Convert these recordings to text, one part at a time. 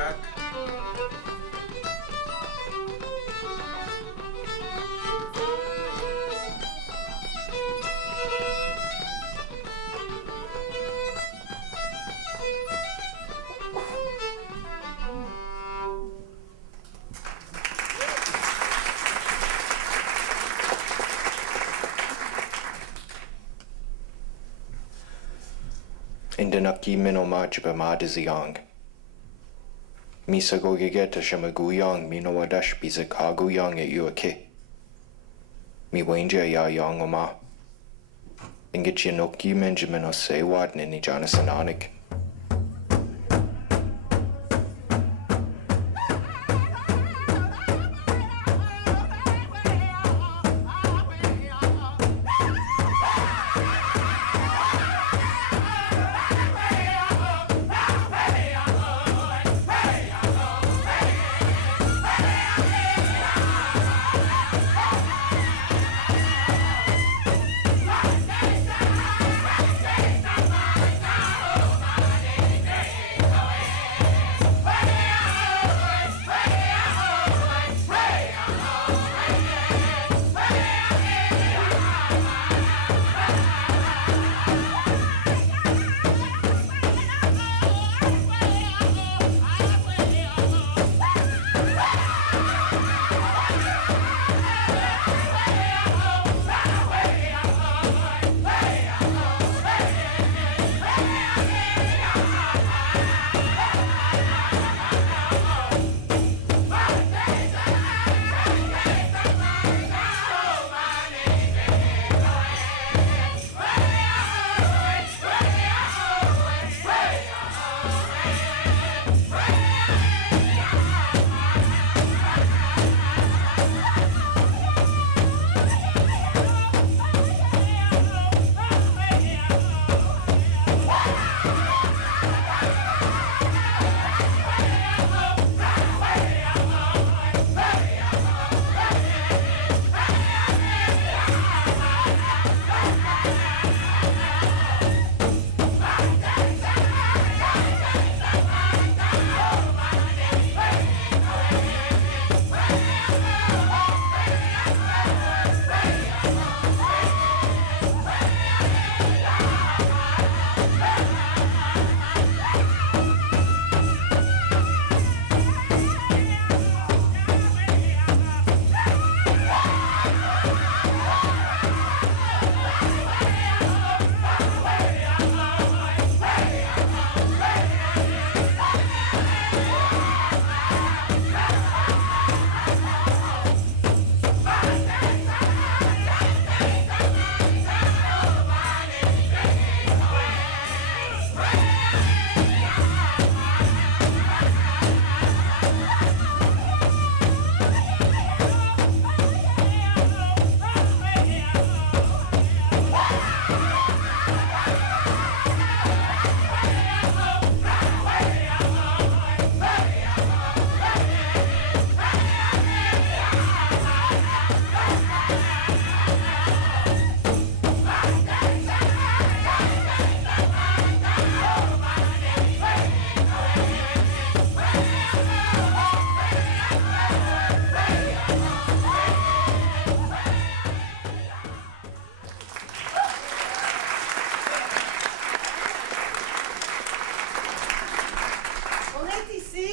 track. Indanaki Minneapolis Ojibwe Misa gogegeta shamaguyang minowadash bisa kaguyang at yuake. Mi wenja ya yang oma. Ingitchinoki Benjamin o say wadne ni Jonasananik.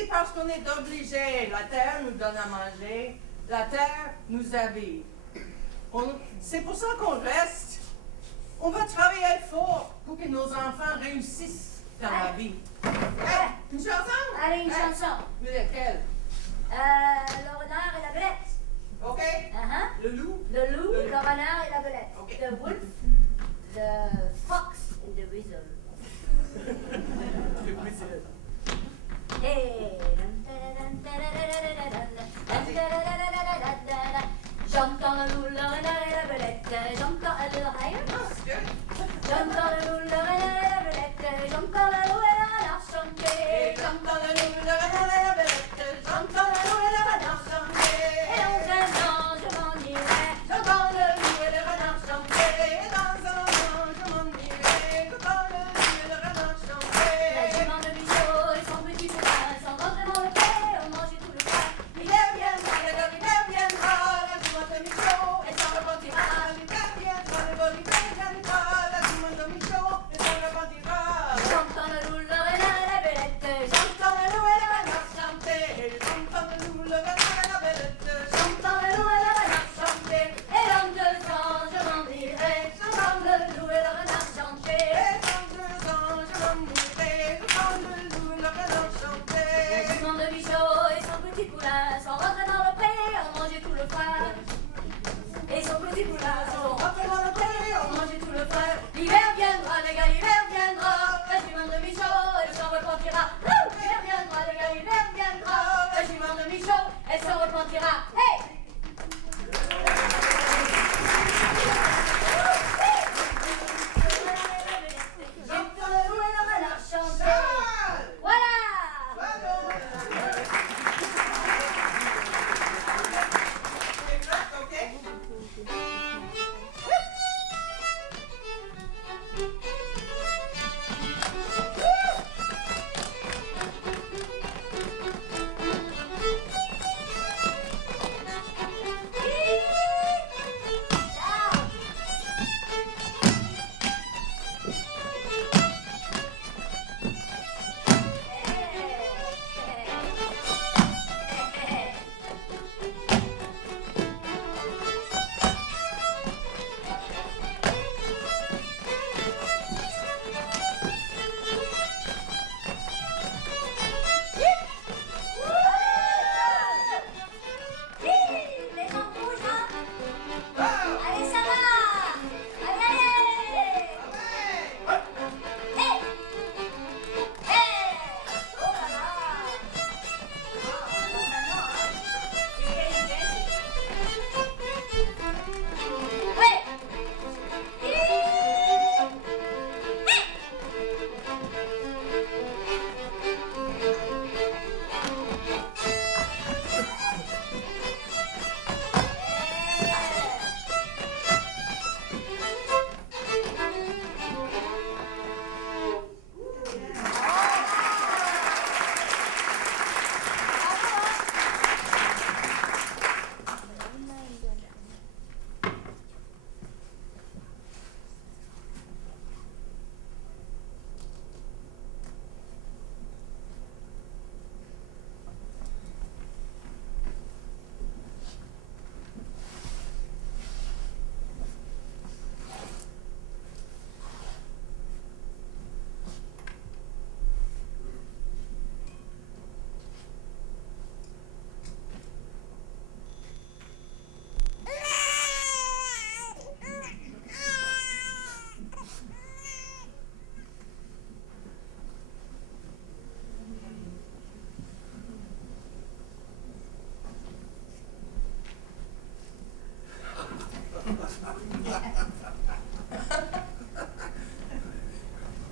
Parce qu'on est obligé. La terre nous donne à manger. La terre nous habille. C'est pour ça qu'on reste. On va travailler fort pour que nos enfants réussissent dans la vie. Hey, une chanson? Allez, une chanson. Laquelle? Le renard et la belette. OK. Le loup? Le loup, le renard et la belette. Okay. The wolf, the fox, and the weasel. Le weasel. Hey. J'entends le loup, le renard et la belette. J'entends un little higher. J'entends le loup, le renard et la belette. J'entends le loup et le renard chanter. J'entends le loup, le renard et la belette. J'entends le loup et le renard chanter. Et dans un an, je m'ennuierai. J'entends le loup et le renard chanter. Et dans un an, je m'ennuierai. J'entends le loup et le renard chanter. La jument de Lucio et son petit copain s'en vont vraiment lapins sont rentrés dans le pré, ont mangé tout le foin. Et son petit poulain sont rentrés dans le pré, ont mangé tout le foin. L'hiver viendra, les gars, l'hiver viendra. Le jument de Michaud, elle s'en repentira. L'hiver viendra, les gars, l'hiver viendra. Le jument de Michaud, elle s'en repentira. Hey!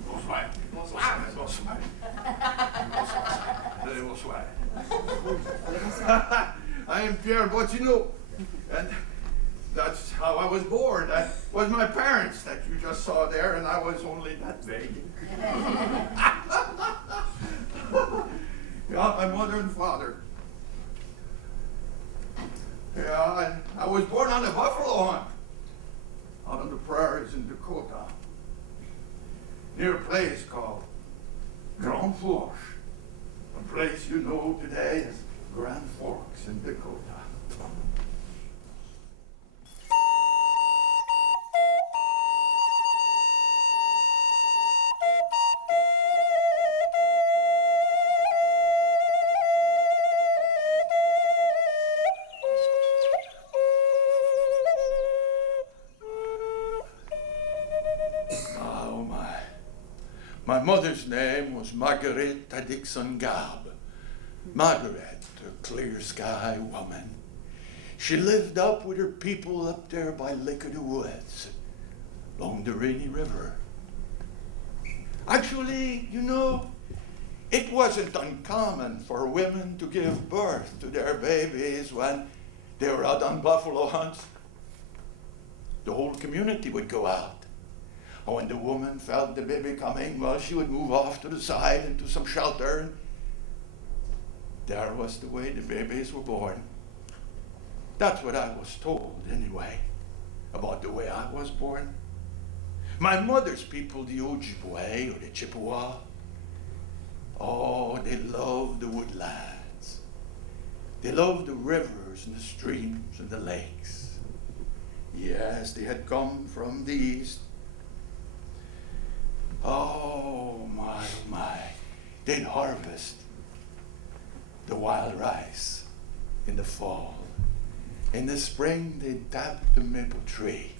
Bonsoir. Bonsoir. Bonsoir. Bonsoir. I am Pierre Bottineau, and that's how I was born. That was my parents that you just saw there, and I was only that big. Yeah, my mother and father. Yeah, and I was born on a buffalo hunt out on the prairies in Dakota, near a place called Grand Forks, a place you know today as Grand Forks in Dakota. My mother's name was Marguerite Bonga. Margaret, a clear sky woman. She lived up with her people up there by Lake of the Woods, along the Rainy River. Actually, you know, it wasn't uncommon for women to give birth to their babies when they were out on buffalo hunts. The whole community would go out. And when the woman felt the baby coming, well, she would move off to the side into some shelter. There was the way the babies were born. That's what I was told, anyway, about the way I was born. My mother's people, the Ojibwe or the Chippewa, oh, they loved the woodlands. They loved the rivers and the streams and the lakes. Yes, they had come from the east. Oh, my. They'd harvest the wild rice in the fall. In the spring, they'd tap the maple tree,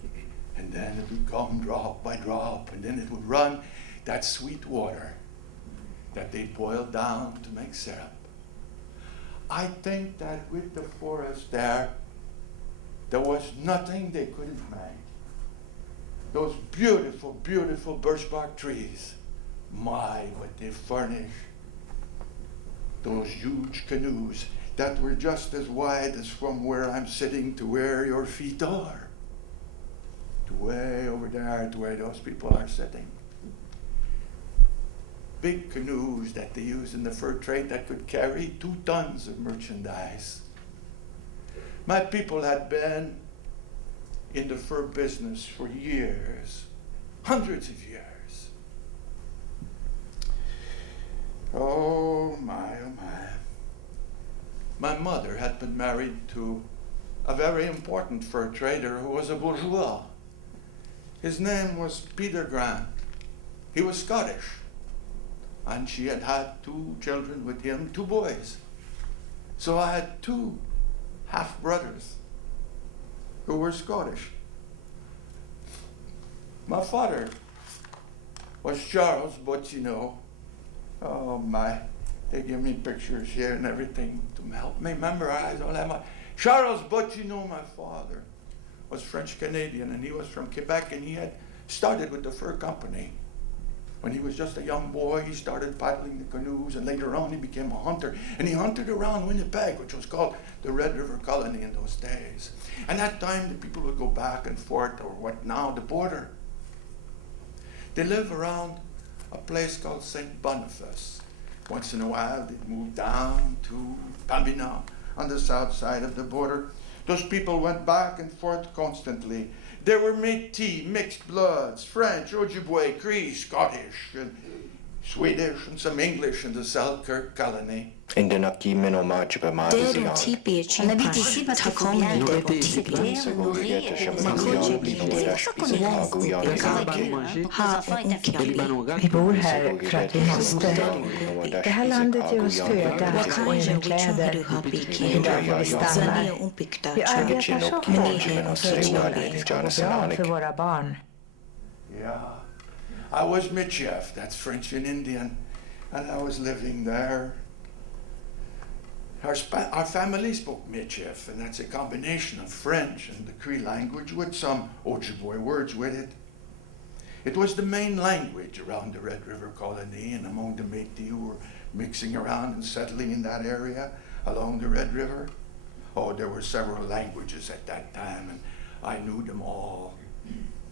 and then it would come drop by drop, and then it would run that sweet water that they boiled down to make syrup. I think that with the forest there was nothing they couldn't make. Those beautiful, beautiful birch bark trees, my, what they furnish. Those huge canoes that were just as wide as from where I'm sitting to where your feet are, to way over there to where those people are sitting. Big canoes that they used in the fur trade that could carry 2 tons of merchandise. My people had been in the fur business for years, hundreds of years. Oh my, oh my. My mother had been married to a very important fur trader who was a bourgeois. His name was Peter Grant. He was Scottish. And she had had 2 children with him, 2 boys. So I had 2 half-brothers who were Scottish. My father was Charles Bottineau. Oh my, they give me pictures here and everything to help me memorize all that. Charles Bottineau, my father, was French-Canadian, and he was from Quebec, and he had started with the fur company. When he was just a young boy, he started paddling the canoes, and later on he became a hunter. And he hunted around Winnipeg, which was called the Red River Colony in those days. And at that time, the people would go back and forth, or what now, the border. They live around a place called St. Boniface. Once in a while, they'd move down to Bottineau on the south side of the border. Those people went back and forth constantly. There were Metis, mixed bloods, French, Ojibwe, Cree, Scottish, and Swedish, and some English in the Selkirk colony. In the Naki Minneapolis and St. On habite ici parce qu'il faut bien être motivé, nourrir, Vi bor här för att vi måste. Det här landet ger oss föda och även kläder. Det är därför vi stannar. Vi arbetar så hårt för att det ska gå bra för våra barn. Yeah, I was Mitchef, that's French and Indian, and I was living there. Our family spoke Mitchef, and that's a combination of French and the Cree language with some Ojibwe words with it. It was the main language around the Red River Colony and among the Métis who were mixing around and settling in that area along the Red River. Oh, there were several languages at that time, and I knew them all.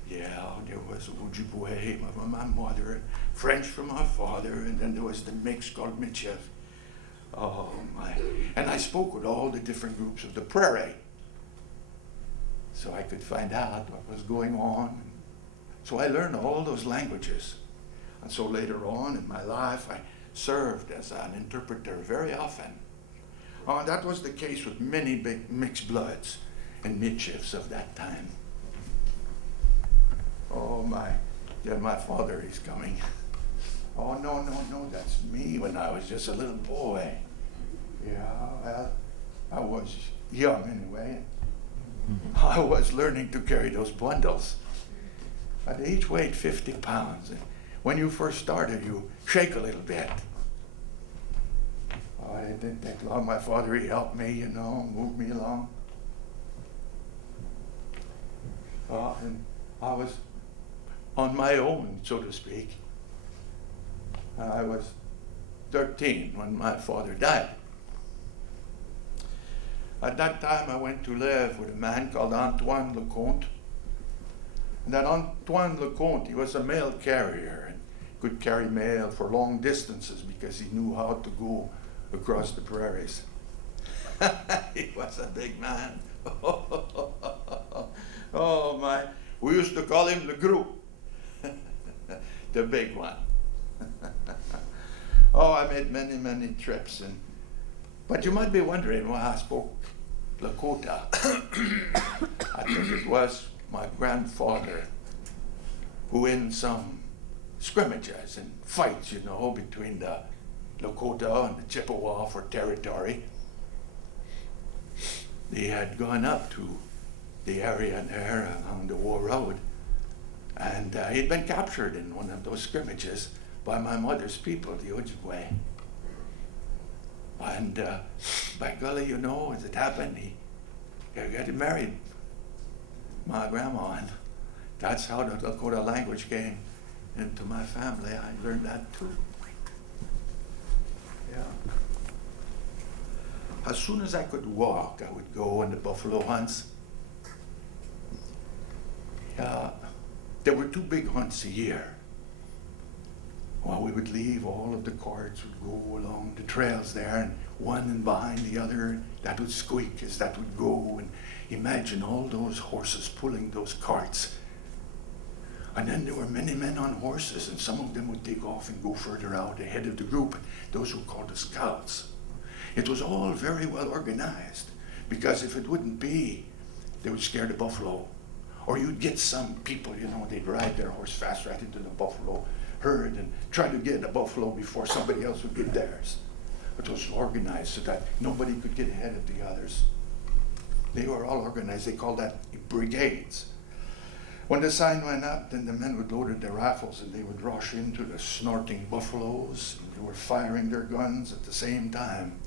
Yeah, there was Ojibwe from my mother, French from my father, and then there was the mix called Mitchef. Oh my, and I spoke with all the different groups of the prairie, so I could find out what was going on. So I learned all those languages, and so later on in my life I served as an interpreter very often. And that was the case with many big mixed bloods and Mitchefs of that time. Oh my, yeah, my father, he's coming. Oh, no, that's me when I was just a little boy. Yeah, well, I was young anyway. I was learning to carry those bundles. They each weighed 50 pounds. And when you first started, you shake a little bit. Oh, it didn't take long. My father, he helped me, move me along. And I was on my own, so to speak. I was 13 when my father died. At that time, I went to live with a man called Antoine Lecomte. And that Antoine Lecomte, he was a mail carrier and could carry mail for long distances because he knew how to go across the prairies. He was a big man. Oh my, we used to call him Le Gros, the big one. Oh, I made many trips, but you might be wondering why I spoke Lakota. I think it was my grandfather who, in some scrimmages and fights, between the Lakota and the Chippewa for territory, they had gone up to the area there along the War Road, and he'd been captured in one of those scrimmages by my mother's people, the Ojibwe. And by golly, you know, as it happened, he got married, my grandma, and that's how the Dakota language came into my family. I learned that too. Yeah. As soon as I could walk, I would go on the buffalo hunts. There were 2 big hunts a year. Well, we would leave, all of the carts would go along the trails there, and one and behind the other, that would squeak as that would go, and imagine all those horses pulling those carts. And then there were many men on horses, and some of them would take off and go further out ahead of the group. Those were called the scouts. It was all very well organized, because if it wouldn't be, they would scare the buffalo. Or you'd get some people, you know, they'd ride their horse fast right into the buffalo herd and try to get a buffalo before somebody else would get theirs. It was organized so that nobody could get ahead of the others. They were all organized. They called that brigades. When the sign went up, then the men would load their rifles and they would rush into the snorting buffaloes. And they were firing their guns at the same time.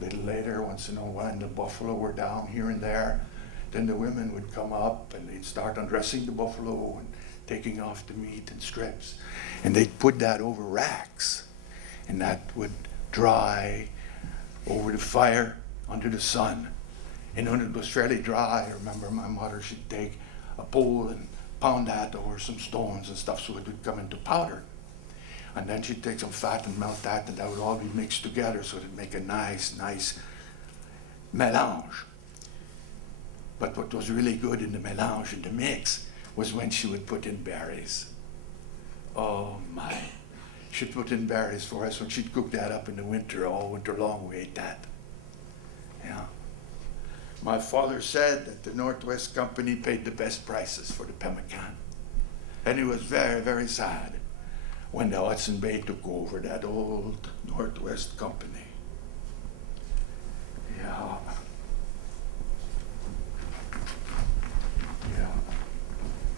A little later, once in a while, the buffalo were down here and there. Then the women would come up and they'd start undressing the buffalo and taking off the meat in strips. And they'd put that over racks. And that would dry over the fire under the sun. And when it was fairly dry, I remember my mother, she'd take a pole and pound that over some stones and stuff so it would come into powder. And then she'd take some fat and melt that, and that would all be mixed together so it'd make a nice mélange. But what was really good in the mélange, in the mix, was when she would put in berries. Oh my. She'd put in berries for us when she'd cook that up in the winter. All winter long we ate that. Yeah. My father said that the Northwest Company paid the best prices for the pemmican. And he was very, very sad when the Hudson Bay took over that old Northwest Company. Yeah. Yeah.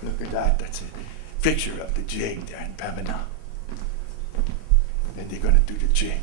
Look at that. That's a picture of the jig there in Pembina. Then they're going to do the jig.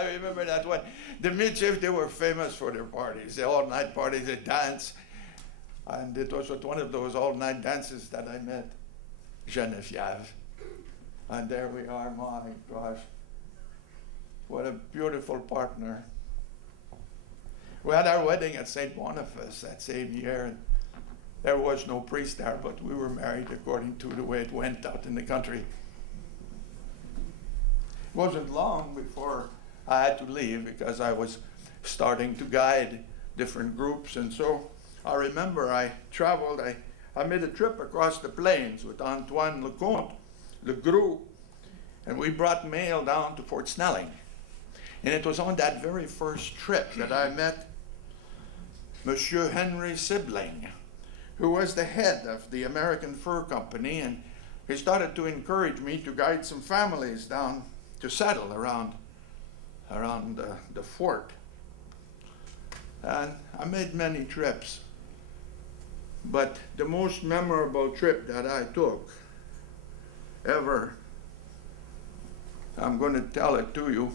I remember that one. The midship, they were famous for their parties, the all-night parties, they dance. And it was at one of those all-night dances that I met Geneviève. And there we are, my gosh. What a beautiful partner. We had our wedding at St. Boniface that same year. And there was no priest there, but we were married according to the way it went out in the country. It wasn't long before I had to leave because I was starting to guide different groups. And so I remember I traveled, I made a trip across the plains with Antoine Lecomte, Le Gros, and we brought mail down to Fort Snelling. And it was on that very first trip that I met Monsieur Henry Sibling, who was the head of the American Fur Company, and he started to encourage me to guide some families down to settle around the fort. And I made many trips. But the most memorable trip that I took ever, I'm going to tell it to you.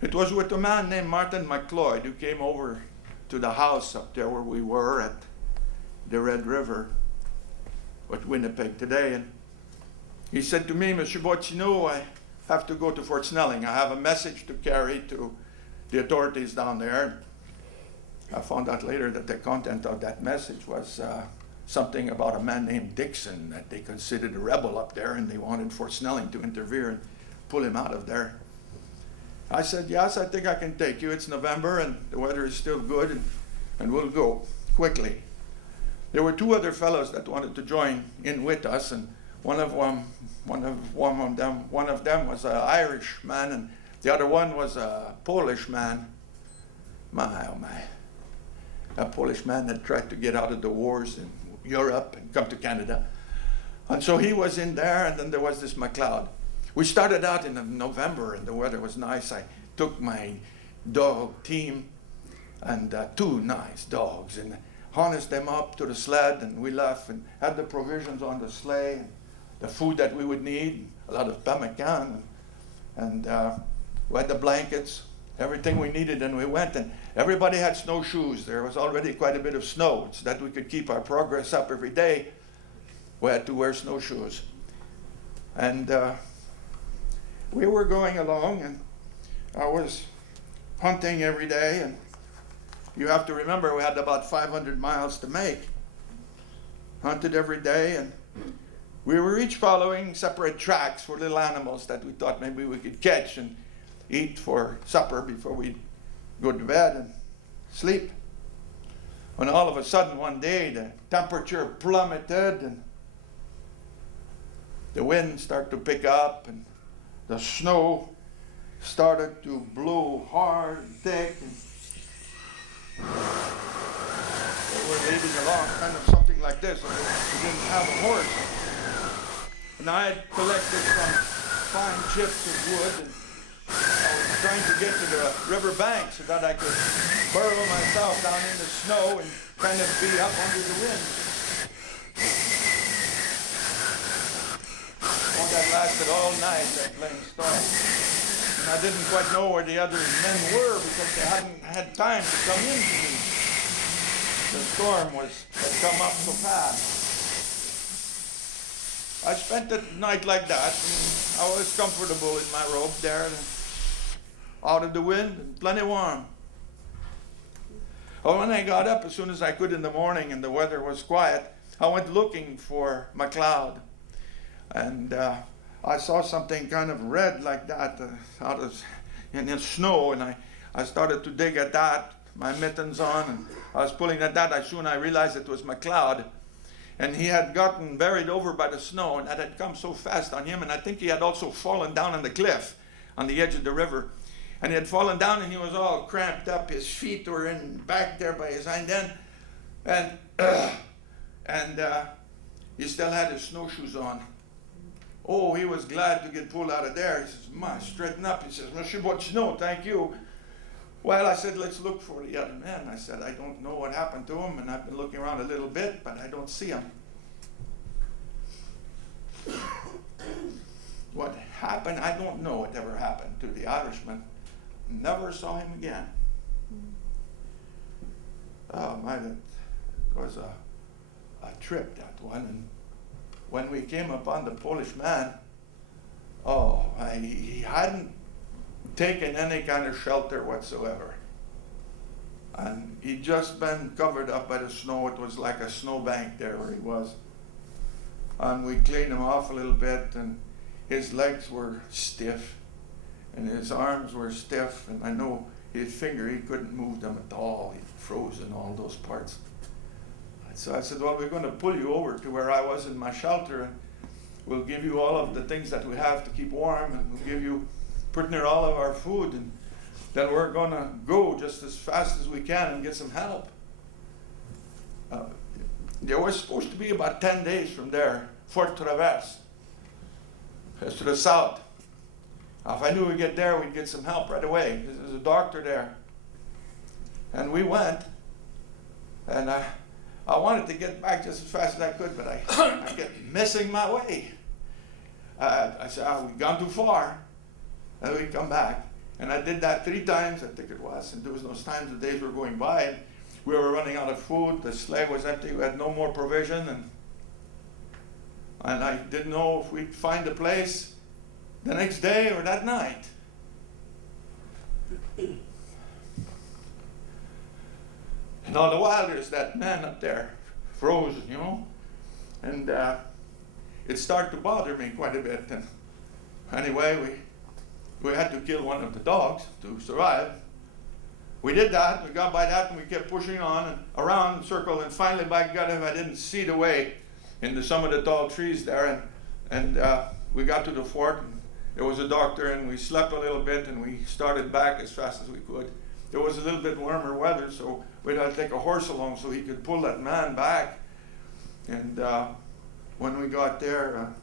It was with a man named Martin McLeod who came over to the house up there where we were at the Red River, at Winnipeg today. And he said to me, Monsieur Bottineau, I have to go to Fort Snelling. I have a message to carry to the authorities down there. I found out later that the content of that message was something about a man named Dixon that they considered a rebel up there, and they wanted Fort Snelling to interfere and pull him out of there. I said, yes, I think I can take you. It's November and the weather is still good, and we'll go quickly. There were two other fellows that wanted to join in with us, and one of them was an Irish man, and the other one was a Polish man. My, oh my. A Polish man that tried to get out of the wars in Europe and come to Canada. And so he was in there, and then there was this McLeod. We started out in November, and the weather was nice. I took my dog team and two nice dogs and harnessed them up to the sled, and we left and had the provisions on the sleigh, and the food that we would need, a lot of pemmican, and we had the blankets, everything we needed, and we went, and everybody had snowshoes. There was already quite a bit of snow, so that we could keep our progress up every day. We had to wear snowshoes. And we were going along, and I was hunting every day, and you have to remember we had about 500 miles to make. Hunted every day, and we were each following separate tracks for little animals that we thought maybe we could catch and eat for supper before we go to bed and sleep. When all of a sudden one day the temperature plummeted, and the wind started to pick up, and the snow started to blow hard and thick, and they were leading along kind of something like this. We didn't have a horse, and I had collected some fine chips of wood, and I was trying to get to the river bank so that I could burrow myself down in the snow and kind of be up under the wind. Oh, that lasted all night, that blame storm. And I didn't quite know where the other men were because they hadn't had time to come in to me. The storm had come up so fast. I spent the night like that, and I was comfortable in my robe there, out of the wind, and plenty warm. Well, when I got up as soon as I could in the morning and the weather was quiet, I went looking for McLeod. And I saw something kind of red like that in the snow, and I started to dig at that, my mittens on, and I was pulling at that. Soon I realized it was McLeod. And he had gotten buried over by the snow, and that had come so fast on him, and I think he had also fallen down on the cliff on the edge of the river. And he had fallen down, and he was all cramped up. His feet were in back there by his hind end, and he still had his snowshoes on. Oh, he was glad to get pulled out of there. He says, "Ma, straighten up." He says, "Monsieur Bottineau, thank you." Well, I said, let's look for the other man. I said, I don't know what happened to him, and I've been looking around a little bit, but I don't see him. What happened? I don't know whatever happened to the Irishman. Never saw him again. Oh, man, it was a trip, that one. And when we came upon the Polish man, he hadn't taken any kind of shelter whatsoever. And he'd just been covered up by the snow. It was like a snowbank there where he was. And we cleaned him off a little bit, and his legs were stiff, and his arms were stiff, and I know his finger, he couldn't move them at all. He'd frozen all those parts. So I said, well, we're going to pull you over to where I was in my shelter, and we'll give you all of the things that we have to keep warm, and we'll give you pretty near all of our food, and then we're going to go just as fast as we can and get some help. There was supposed to be about 10 days from there, Fort Traverse. It's to the south. If I knew we'd get there, we'd get some help right away. There's a doctor there. And we went, and I wanted to get back just as fast as I could, but I kept missing my way. I said, we've gone too far, and we come back. And I did that 3 times, I think it was, and there was those times the days were going by, and we were running out of food, the sleigh was empty, we had no more provision, and I didn't know if we'd find a place the next day or that night. And all the while there's that man up there, frozen, you know, and it started to bother me quite a bit. And anyway, we had to kill one of the dogs to survive. We did that, we got by that, and we kept pushing on and around in a circle, and finally, by God, if I didn't see the way into some of the tall trees there, and we got to the fort, and there was a doctor, and we slept a little bit, and we started back as fast as we could. There was a little bit warmer weather, so we had to take a horse along so he could pull that man back. And when we got there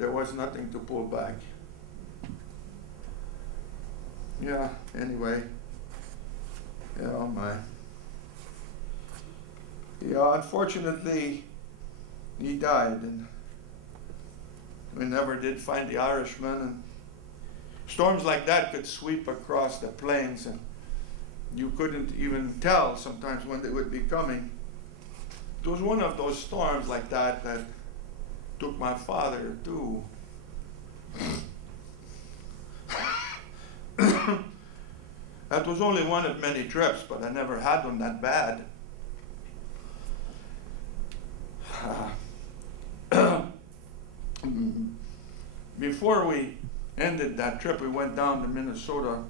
was nothing to pull back. Yeah, anyway. Yeah, oh my. Yeah, unfortunately, he died, and we never did find the Irishman. And storms like that could sweep across the plains, and you couldn't even tell sometimes when they would be coming. It was one of those storms like that that took my father too. That was only one of many trips, but I never had one that bad. Before we ended that trip, we went down the Minnesota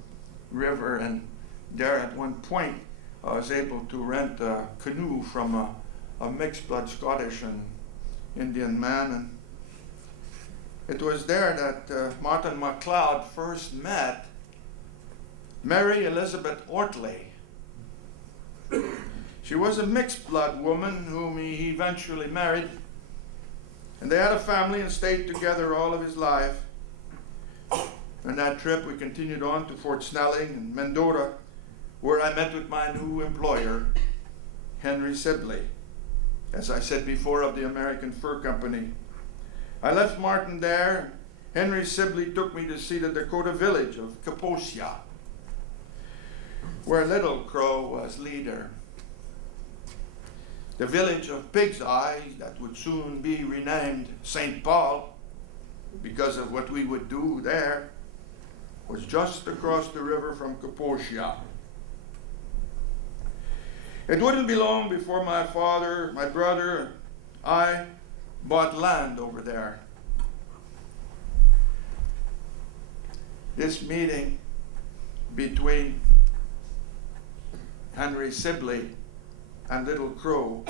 River, and there at one point I was able to rent a canoe from a mixed blood Scottish and Indian man, and it was there that Martin MacLeod first met Mary Elizabeth Ortley. She was a mixed blood woman whom he eventually married, and they had a family and stayed together all of his life. On that trip we continued on to Fort Snelling and Mendota, where I met with my new employer, Henry Sibley, as I said before, of the American Fur Company. I left Martin there. Henry Sibley took me to see the Dakota village of Kaposia, where Little Crow was leader. The village of Pig's Eyes, that would soon be renamed St. Paul because of what we would do there, was just across the river from Kaposia. It wouldn't be long before my father, my brother, and I bought land over there. This meeting between Henry Sibley and Little Crow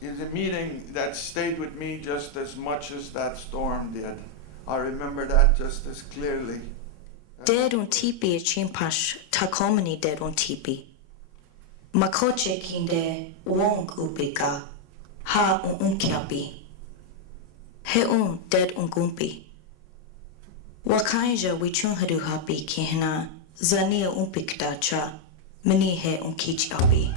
is a meeting that stayed with me just as much as that storm did. I remember that just as clearly. Dead on tipi e chimpash takomani dead on tipi. Makoche kinde wong upika ha unkiapi. He dead on gumpi. Wakaija wichun hadu hapi kihna zania umpikta cha mini he unkich abi.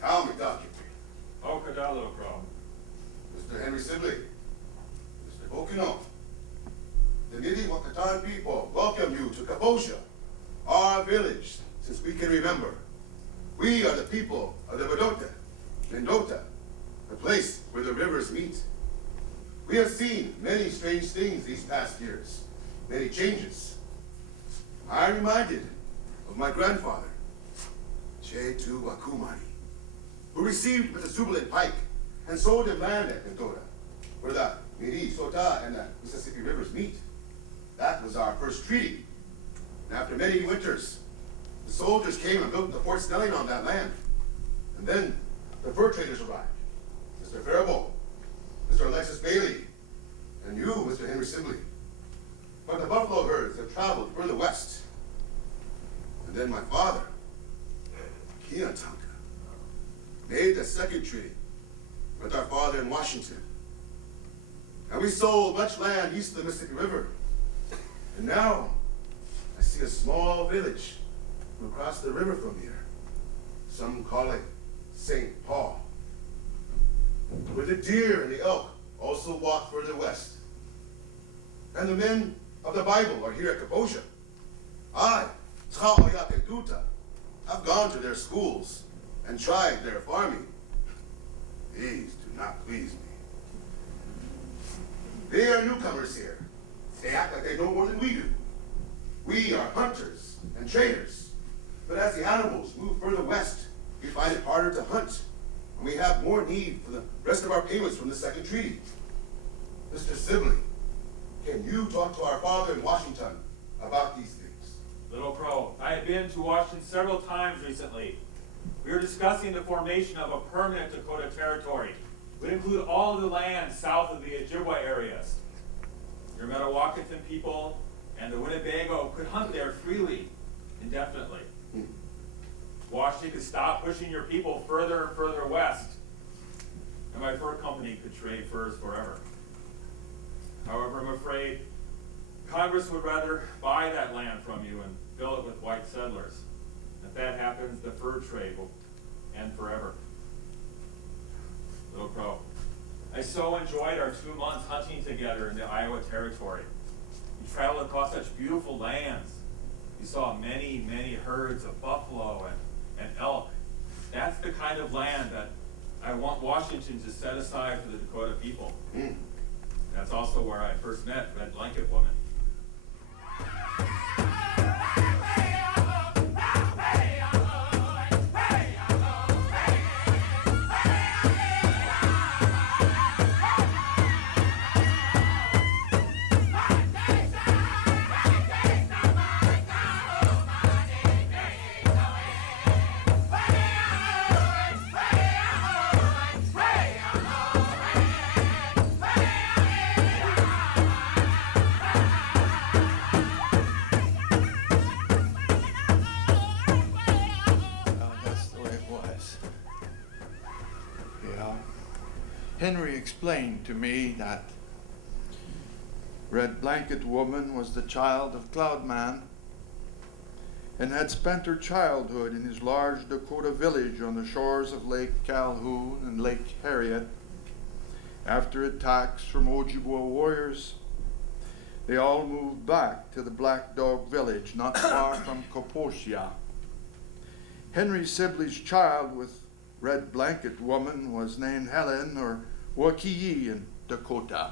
How me document? Oh, Kada, little crow. Mr. Henry Sibley, Mr. Bottineau, the Minneapolis people welcome you to Kaposha, our village, since we can remember. We are the people of the Mendota, the place where the rivers meet. We have seen many strange things these past years, many changes. I am reminded of my grandfather, Chetu Wakumari, who received with a Zubalin pike and sold him land at Dakota, where the Miri, Sota, and the Mississippi rivers meet. That was our first treaty. And after many winters, the soldiers came and built the Fort Snelling on that land. And then the fur traders arrived. Mr. Faribault, Mr. Alexis Bailey, and you, Mr. Henry Sibley. But the buffalo herds have traveled further west. And then my father, Kiatanka, made the second treaty with our father in Washington. And we sold much land east of the Mississippi River. And now I see a small village across the river from here. Some call it St. Paul, where the deer and the elk also walk further west. And the men of the Bible are here at Kaposha. I, T'Chaoyaketuta, have gone to their schools and tried their farming. These do not please me. They are newcomers here. They act like they know more than we do. We are hunters and traders. But as the animals move further west, we find it harder to hunt. And we have more need for the rest of our payments from the second treaty. Mr. Sibley, can you talk to our father in Washington about these things? Little Crow, I have been to Washington several times recently. We are discussing the formation of a permanent Dakota territory. It would include all of the land south of the Ojibwe areas. Your Metawakanton people and the Winnebago could hunt there freely, indefinitely. Washington could stop pushing your people further and further west, and my fur company could trade furs forever. However, I'm afraid Congress would rather buy that land from you and fill it with white settlers. If that happens, the fur trade will end forever. Little Crow, I so enjoyed our 2 months hunting together in the Iowa Territory. We traveled across such beautiful lands. We saw many, many herds of buffalo and elk. That's the kind of land that I want Washington to set aside for the Dakota people. That's also where I first met Red Blanket Woman. Henry explained to me that Red Blanket Woman was the child of Cloudman and had spent her childhood in his large Dakota village on the shores of Lake Calhoun and Lake Harriet. After attacks from Ojibwe warriors, they all moved back to the Black Dog village not far from Kaposia. Henry Sibley's child with Red Blanket Woman was named Helen, or Wakiyi in Dakota.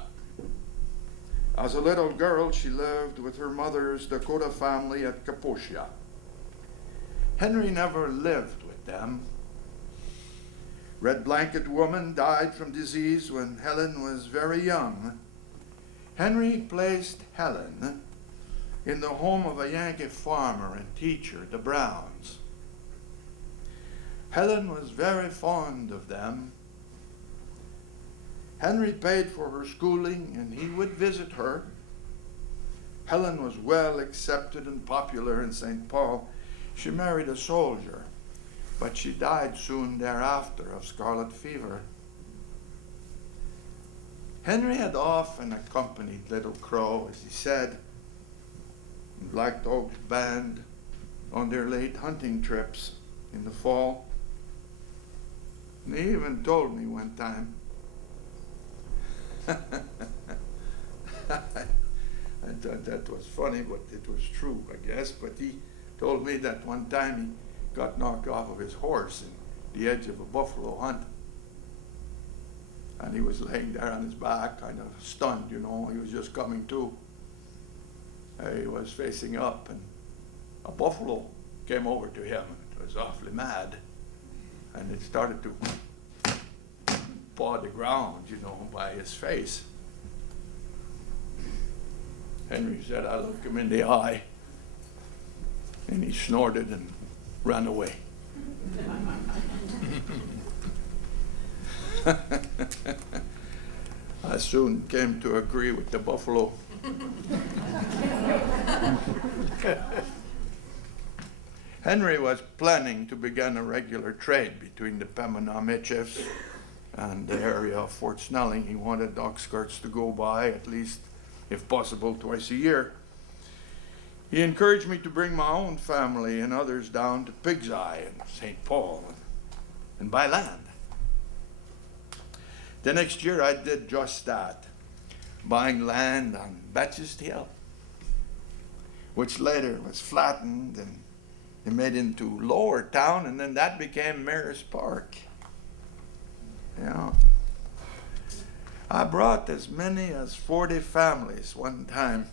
As a little girl, she lived with her mother's Dakota family at Kaposia. Henry never lived with them. Red Blanket Woman died from disease when Helen was very young. Henry placed Helen in the home of a Yankee farmer and teacher, the Browns. Helen was very fond of them. Henry paid for her schooling and he would visit her. Helen was well accepted and popular in St. Paul. She married a soldier, but she died soon thereafter of scarlet fever. Henry had often accompanied Little Crow, as he said, in Black Dog's band on their late hunting trips in the fall. And he even told me one time, I thought that was funny, but it was true, I guess. But he told me that one time he got knocked off of his horse in the edge of a buffalo hunt. And he was laying there on his back, kind of stunned, you know. He was just coming to. He was facing up, and a buffalo came over to him. It was awfully mad. And it started to paw the ground, you know, by his face. Henry said, I looked him in the eye, and he snorted and ran away. I soon came to agree with the buffalo. Henry was planning to begin a regular trade between the Pemmican-Michifs and the area of Fort Snelling. He wanted oxcarts to go by at least, if possible, twice a year. He encouraged me to bring my own family and others down to Pig's Eye and St. Paul and buy land. The next year I did just that, buying land on Baptist Hill, which later was flattened and made into Lower Town, and then that became Mayor's Park. You know, I brought as many as 40 families one time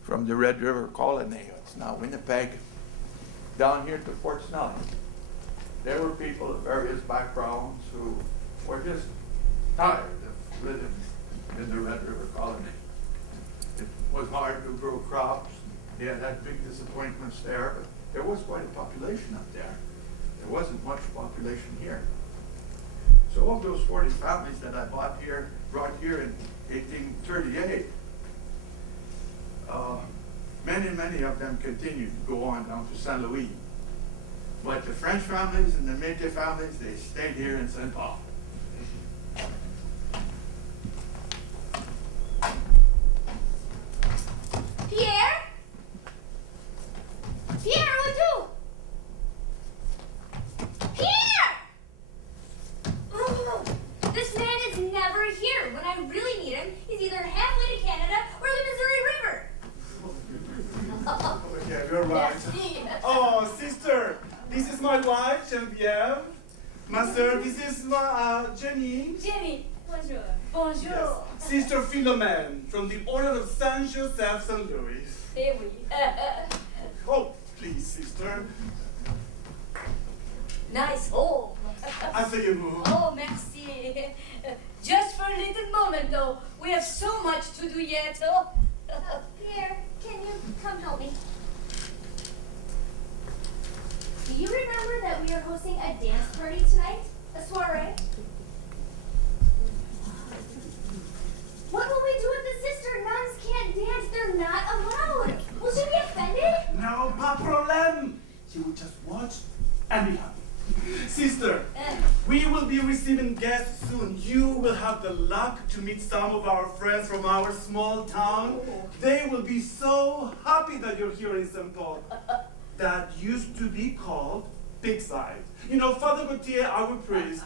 from the Red River Colony, it's now Winnipeg, down here to Fort Snelling. There were people of various backgrounds who were just tired of living in the Red River Colony. It was hard to grow crops. They had big disappointments there, but there was quite a population up there. There wasn't much population here. So of those 40 families that I brought here in 1838, many of them continued to go on down to Saint Louis. But the French families and the Métis families, they stayed here in St. Paul. Pierre? Pierre, what do? Pierre! Oh, this man is never here. When I really need him, he's either halfway to Canada or the Missouri River. Yeah, you're right. Oh, sister, this is my wife, Geneviève. Master, this is my Jenny. Jenny, bonjour. Bonjour. Yes. Sister Philomene from the Order of Saint Joseph St. Louis. Eh oui. Oh, please, sister. Nice home. Asseyez-vous. Oh, merci. Just for a little moment, though. We have so much to do yet. Oh. Pierre, can you come help me? Do you remember that we are hosting a dance party tonight? A soiree? What will we do with the sister? Nuns can't dance. They're not allowed. Will she be offended? No, pas problème. She will just watch and be happy. Sister, we will be receiving guests soon. You will have the luck to meet some of our friends from our small town. They will be so happy that you're here in St. Paul. That used to be called Pigside. You know, Father Gauthier, our priest,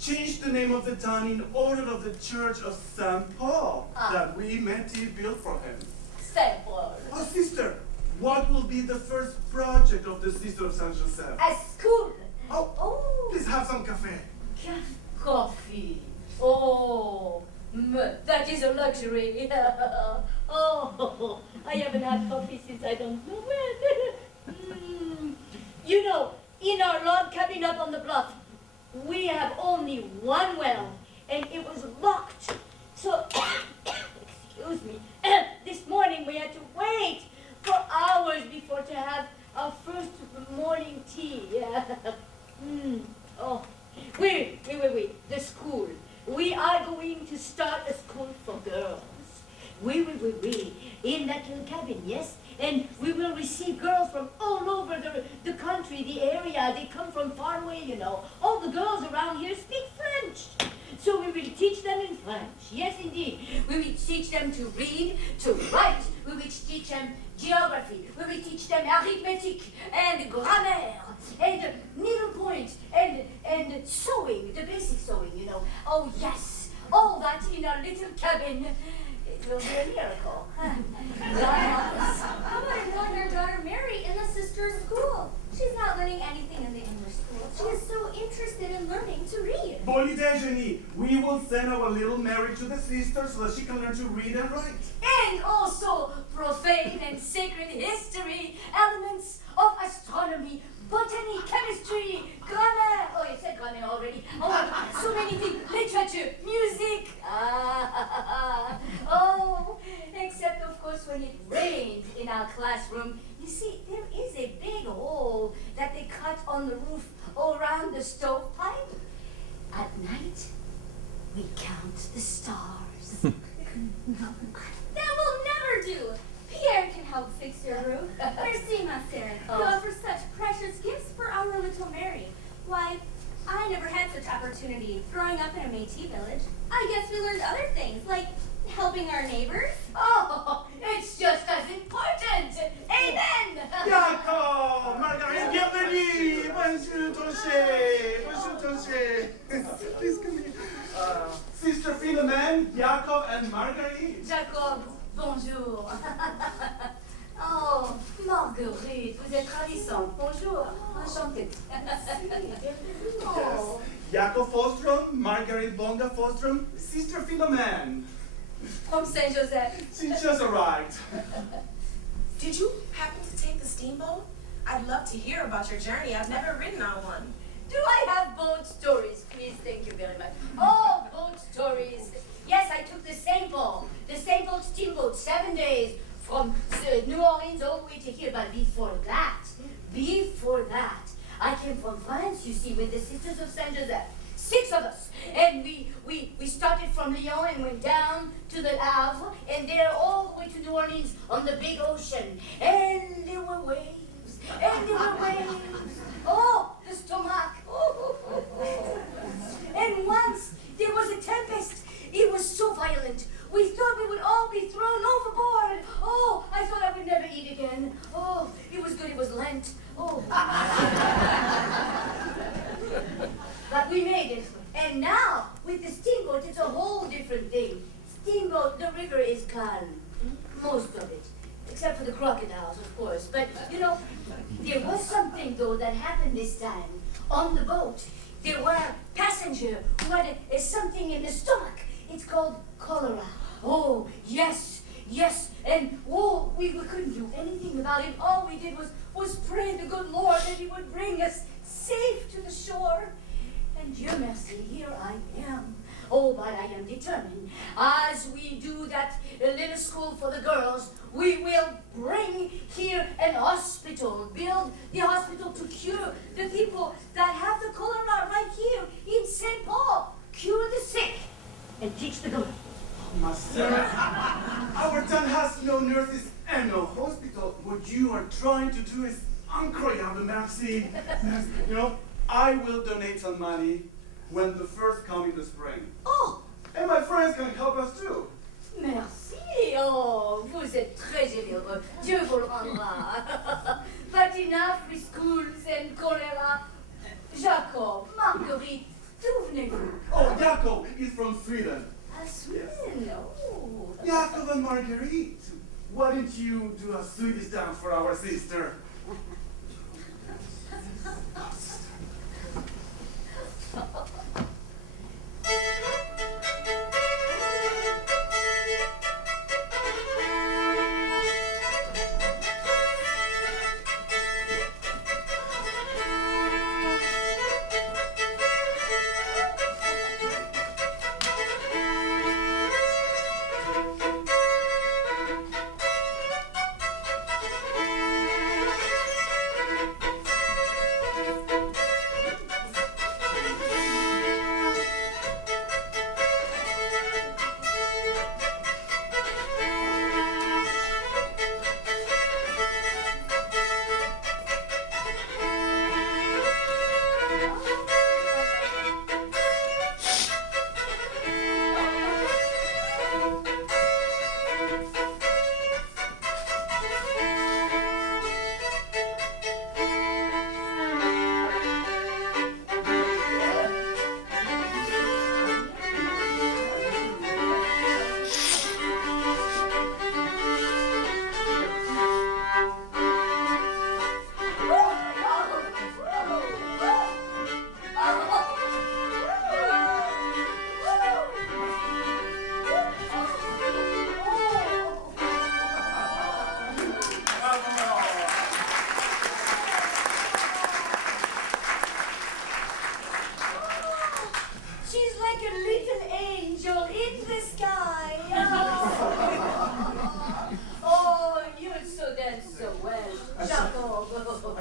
changed the name of the town in honor of the Church of St. Paul that we Metis built for him. St. Paul. Oh, sister, what will be the first project of the Sister of Saint Joseph? A school. Oh, please have some cafe. Coffee. Oh, that is a luxury. Oh, I haven't had coffee since I don't know when. You know, in our log cabin up on the bluff, we have only one well, and it was locked. So, excuse me, this morning we had to wait for hours before to have our first morning tea. Oh, wait, the school. We are going to start a school for girls. In that little cabin, yes? And we will receive girls from all over the country, the area. They come from far away, you know. All the girls around here speak French. So we will teach them in French. Yes, indeed. We will teach them to read, to write. We will teach them geography. We will teach them arithmetic and grammar and needlepoint and and sewing, the basic sewing, you know. Oh, yes, all that in a little cabin. It will be a miracle. How about enrolling our daughter Mary in the sister's school? She's not learning anything in the English school. She is so interested in learning to read. Bonne idée, Jenny. We will send our little Mary to the sister so that she can learn to read and write. And also profane and sacred history, elements of astronomy, botany, chemistry, grammar. Oh, you said grammar already. Oh, so many things. Literature, music. Oh, except of course when it rained in our classroom. You see, there is a big hole that they cut on the roof around the stovepipe. At night, we count the stars. That will never do. Pierre can help fix your roof. Merci, ma sœur. You offer such precious gifts for our little Mary. Why, I never had such opportunity growing up in a Métis village. I guess we learned other things, like helping our neighbors. Oh, it's just as important. Amen. Jacob, Marguerite, bienvenue. Bonjour, Tonché. Bonjour, Tonché. Please come here. Sister Philomene, Jacob, and Marguerite. Jacob, bonjour. Oh, Marguerite, vous êtes ravissante. Bonjour, enchantée. Oh. Jacob Fahlstrom, Marguerite Bonga Fahlstrom, Sister Philomene. From St. Joseph. She just arrived. Did you happen to take the steamboat? I'd love to hear about your journey. I've never ridden on one. Do I have boat stories, please? Thank you very much. Oh, boat stories. Yes, I took the St. Paul steamboat, 7 days from New Orleans all the way to here. But before that, I came from France, you see, with the Sisters of St. Joseph. 6 of us. And we started from Lyon and went down to the Havre, and there all the way to New Orleans on the big ocean. And there were waves, Oh, the stomach. And once there was a tempest. It was so violent. We thought we would all be thrown overboard. Oh, I thought I would never eat again. Oh, it was good. It was Lent. Oh. But we made it. And now, with the steamboat, it's a whole different thing. Steamboat, the river is calm. Most of it. Except for the crocodiles, of course. But, you know, there was something, though, that happened this time. On the boat, there were passengers who had something in the stomach. It's called cholera. Oh, yes. And, oh, we couldn't do anything about it. All we did was pray the good Lord that he would bring us safe to the shore. And Dieu merci, here I am. Oh, but I am determined. As we do that little school for the girls, we will bring here an hospital, build the hospital to cure the people that have the cholera right here in St. Paul. Cure the sick and teach the good. Ma sœur, our town has no nurses and no hospital. What you are trying to do is incroyable, merci. You know, I will donate some money when the first come in the spring. Oh! And my friends can help us too. Merci. Oh, vous êtes très généreux. Dieu vous le rendra. But enough with schools and cholera. Jacob, Marguerite, d'où venez-vous? Oh, Jacob is from Sweden. Sweden? Yes. Oh. Jacob and Marguerite, why didn't you do a Swedish dance for our sister?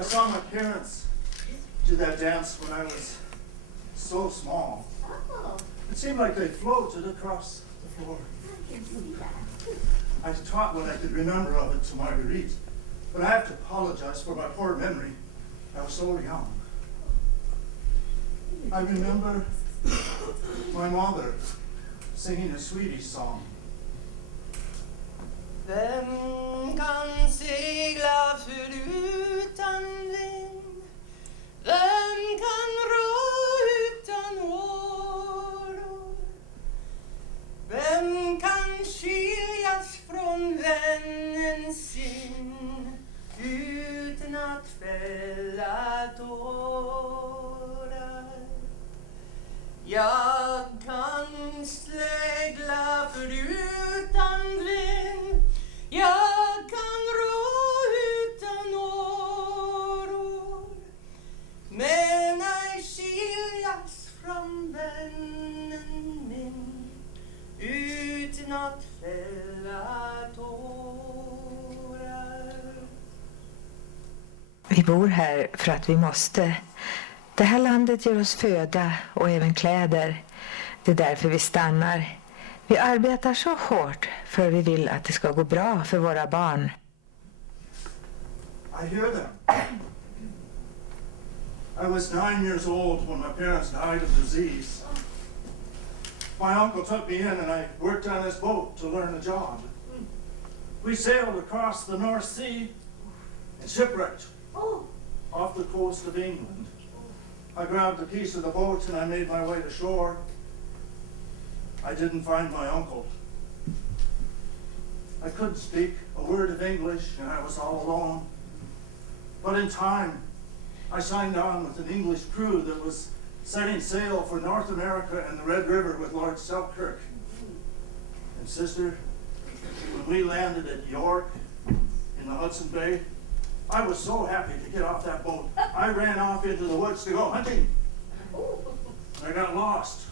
saw my parents do that dance when I was so small. Oh, It seemed like they floated across the floor. I can see that. I taught what I could remember of it to Marguerite, but I have to apologize for my poor memory. I was so young. I remember my mother singing a Swedish song. Vem kan segla förutan vind? Vem kan rå utan åror? Vem kan skiljas från vännen sin utan att fälla tårar? Jag kan segla förutan vind. Jag kan rå utan åror, men ej skiljas från vännen min utan att fälla tårar. Vi bor här för att vi måste. Det här landet ger oss föda och även kläder. Det är därför vi stannar. Vi arbetar så hårt för vi vill att det ska gå bra för våra barn. I hear them. I was 9 years old when my parents died of disease. My uncle took me in and I worked on his boat to learn a job. We sailed across the North Sea and shipwrecked off the coast of England. I grabbed a piece of the boat and I made my way to shore. I didn't find my uncle. I couldn't speak a word of English and I was all alone. But in time, I signed on with an English crew that was setting sail for North America and the Red River with Lord Selkirk. And sister, when we landed at York in the Hudson Bay, I was so happy to get off that boat. I ran off into the woods to go hunting. I got lost.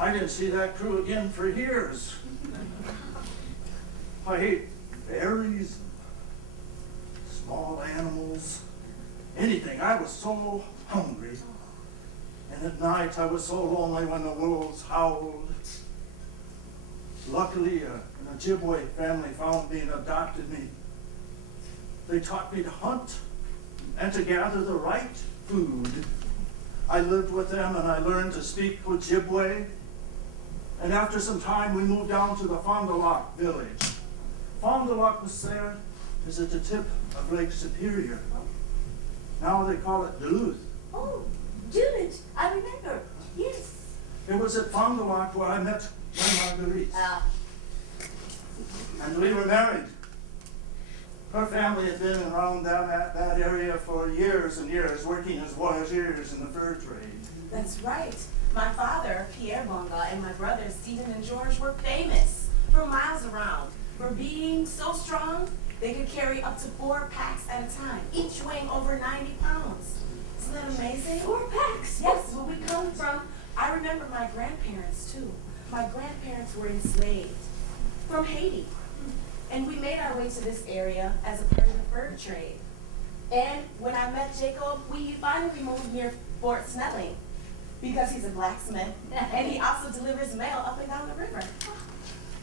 I didn't see that crew again for years. I ate berries, small animals, anything. I was so hungry. And at night I was so lonely when the wolves howled. Luckily, an Ojibwe family found me and adopted me. They taught me to hunt and to gather the right food. I lived with them and I learned to speak Ojibwe. And after some time, we moved down to the Fond du Lac village. Fond du Lac was there, is at the tip of Lake Superior. Now they call it Duluth. Oh, Duluth, I remember. Yes. It was at Fond du Lac where I met my Marguerite. And we were married. Her family had been around that area for years and years, working as voyageurs in the fur trade. That's right. My father, Pierre Bonga, and my brothers, Stephen and George, were famous for miles around for being so strong they could carry up to 4 packs at a time, each weighing over 90 pounds. Isn't that amazing? 4 packs? Yes, where we come from. I remember my grandparents, too. My grandparents were enslaved from Haiti. And we made our way to this area as a part of the fur trade. And when I met Jacob, we finally moved near Fort Snelling because he's a blacksmith and he also delivers mail up and down the river.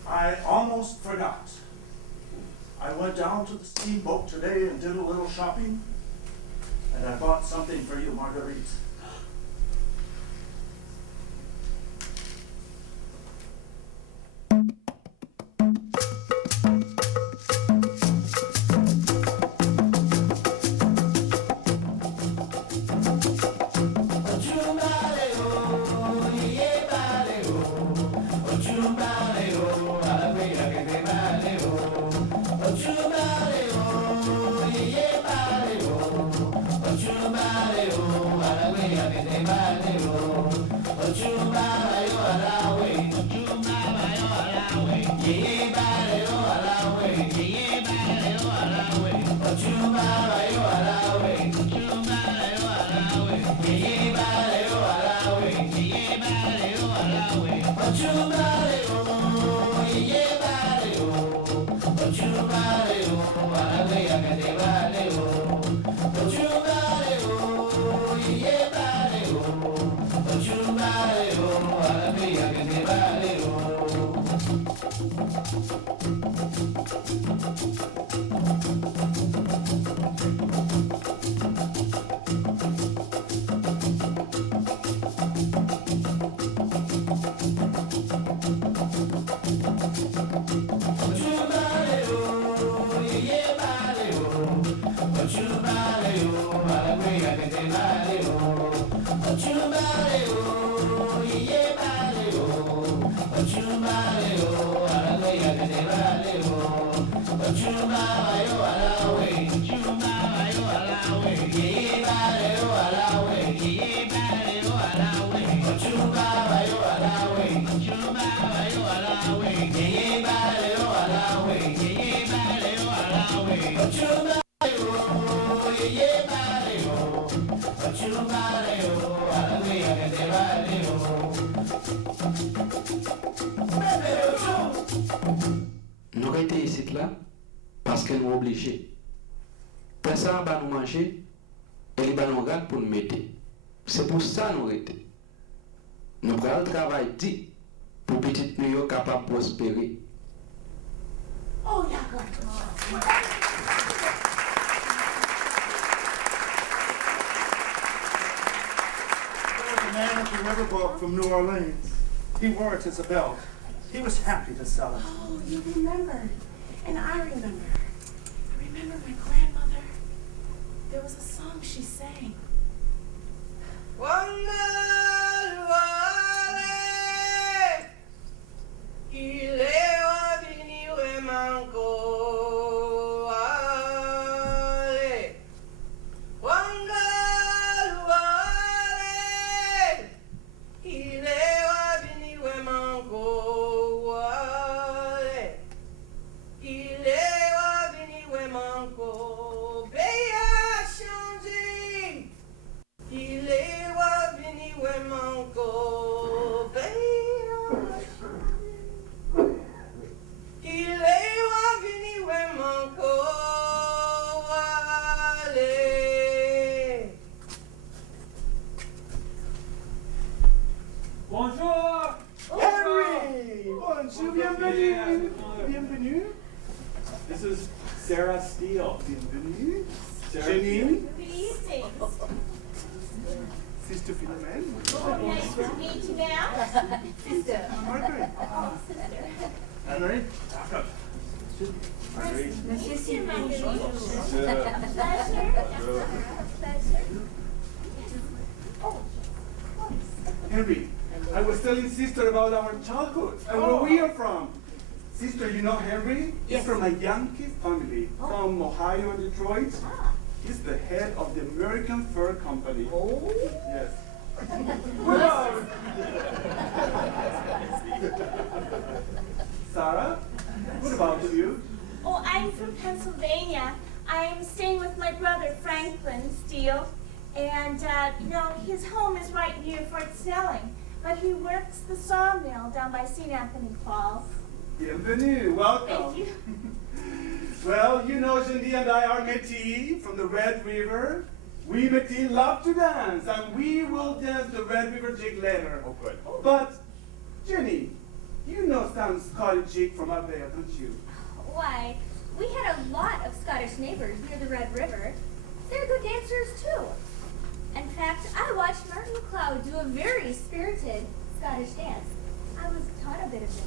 I almost forgot. I went down to the steamboat today and did a little shopping, and I bought something for you, Marguerite. Vale, Nous avons été ici là parce que nous sommes obligés. Personne va nous manger et les ballons pour nous mettre. C'est pour ça que nous avons été. Nous avons travail dit pour que petite New York capable de prospérer. Oh, d'accord. A man at the riverboat from New Orleans. He wore it as a belt. He was happy to sell it. Oh, you remembered. And I remember. I remember my grandmother. There was a song she sang. Bonjour! Henry! Bonjour, bienvenue! Bienvenue! This is Sarah Steele. Bienvenue! Sarah Janine! Good evening. Sister Philomene! Oh, nice to meet you now. Sister. Marguerite! Oh, sister. Henry! Monsieur Marguerite. Pleasure. Pleasure. Oh, Henry, I was telling Sister about our childhood and where we are from. Sister, you know Henry? He's from a Yankee family from Ohio and Detroit. He's the head of the American Fur Company. Oh? Yes. Well, Sarah, what about you? Oh, I'm from Pennsylvania. I'm staying with my brother, Franklin Steele. And, his home is right near Fort Snelling. But he works the sawmill down by St. Anthony Falls. Bienvenue, welcome. Thank you. Well, you know Jandy and I are Metis from the Red River. We Metis love to dance, and we will dance the Red River Jig later. Oh, good. But, Jenny, you know some Scottish jig from up there, don't you? Why, we had a lot of Scottish neighbors near the Red River. They're good dancers, too. In fact, I watched Martin McLeod do a very spirited Scottish dance. I was taught a bit of this.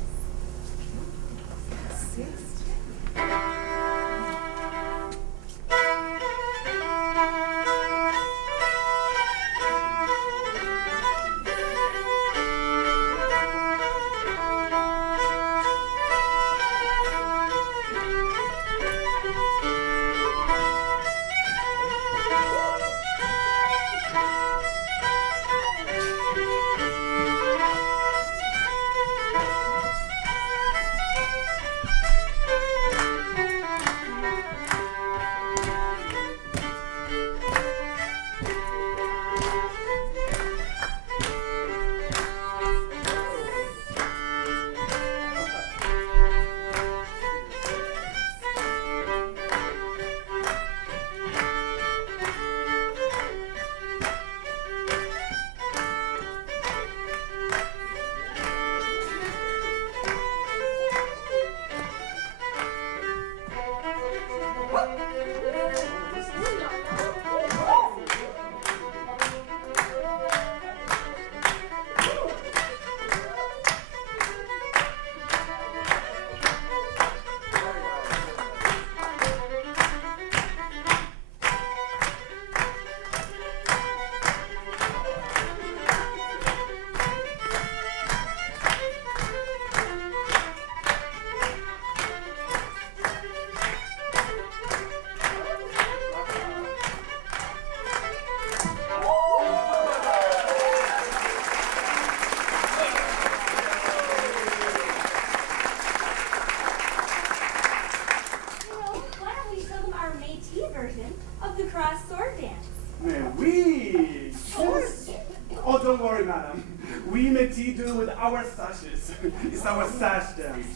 don't worry, madam. We Metis do with our sashes. It's our sash dance.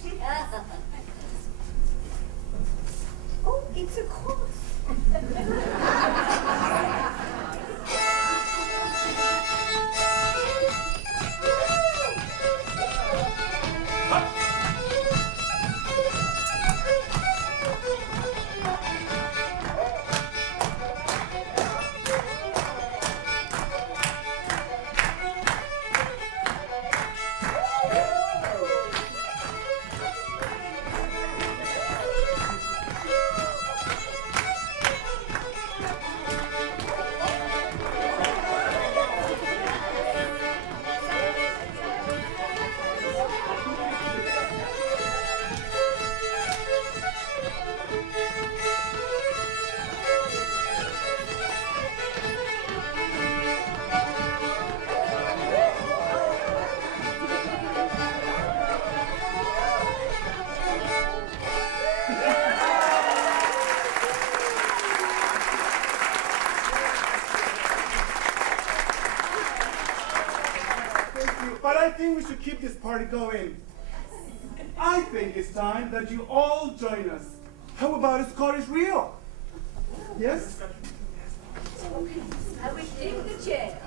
Oh, it's a cross. But I think we should keep this party going. I think it's time that you all join us. How about a Scottish reel? Yes? I will take the chair.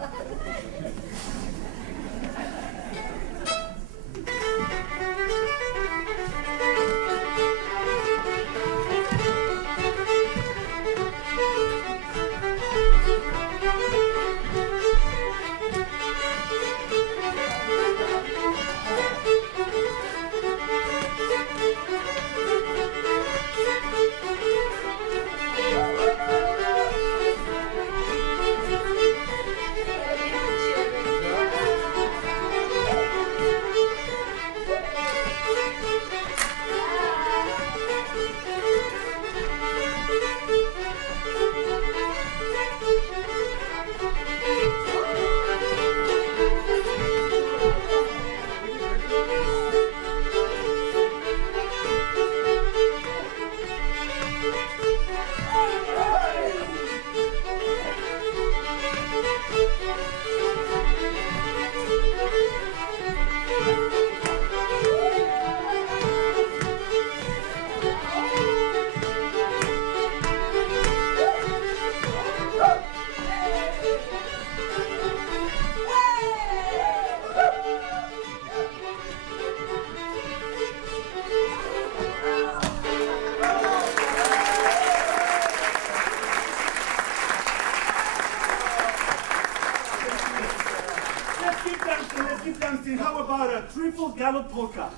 How about a triple gallop polka?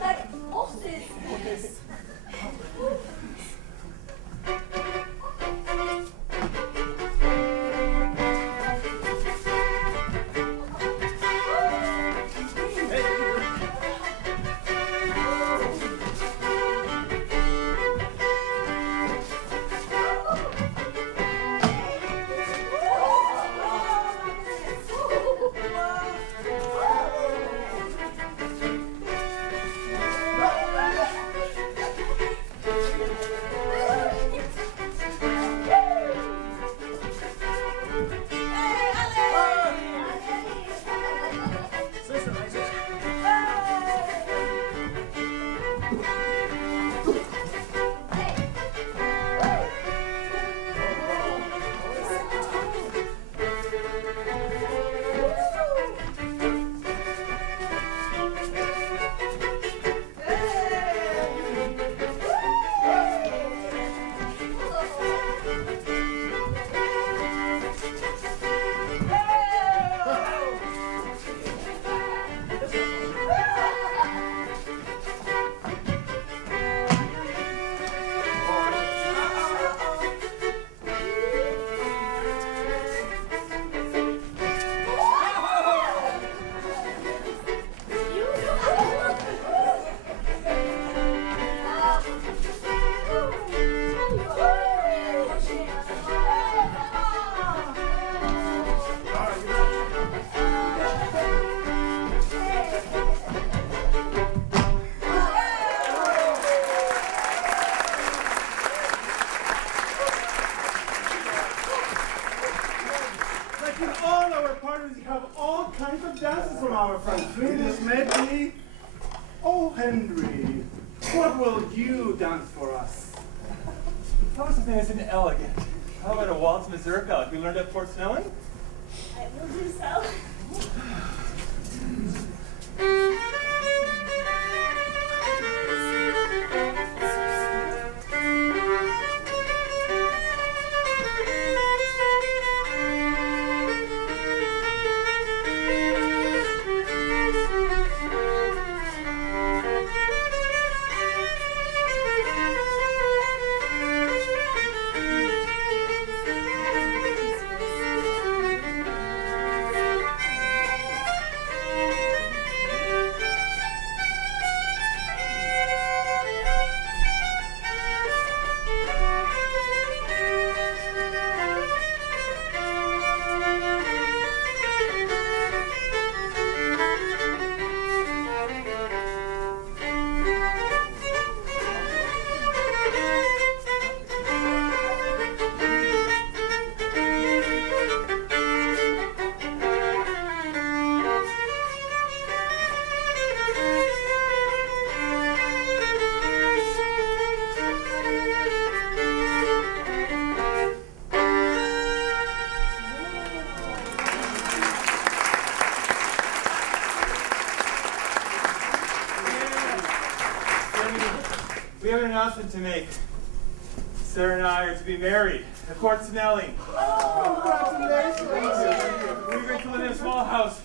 Like horses. in all our parties, we have all kinds of dances from our friends. Swedish, Metis. Oh, Henry, what will you dance for us? That was nice and elegant. How about a waltz mazurka like we learned at Fort Snelling? I will do so. We have an announcement to make. Sarah and I are to be married at Fort Snelling. Congratulations! We're going to live in a small house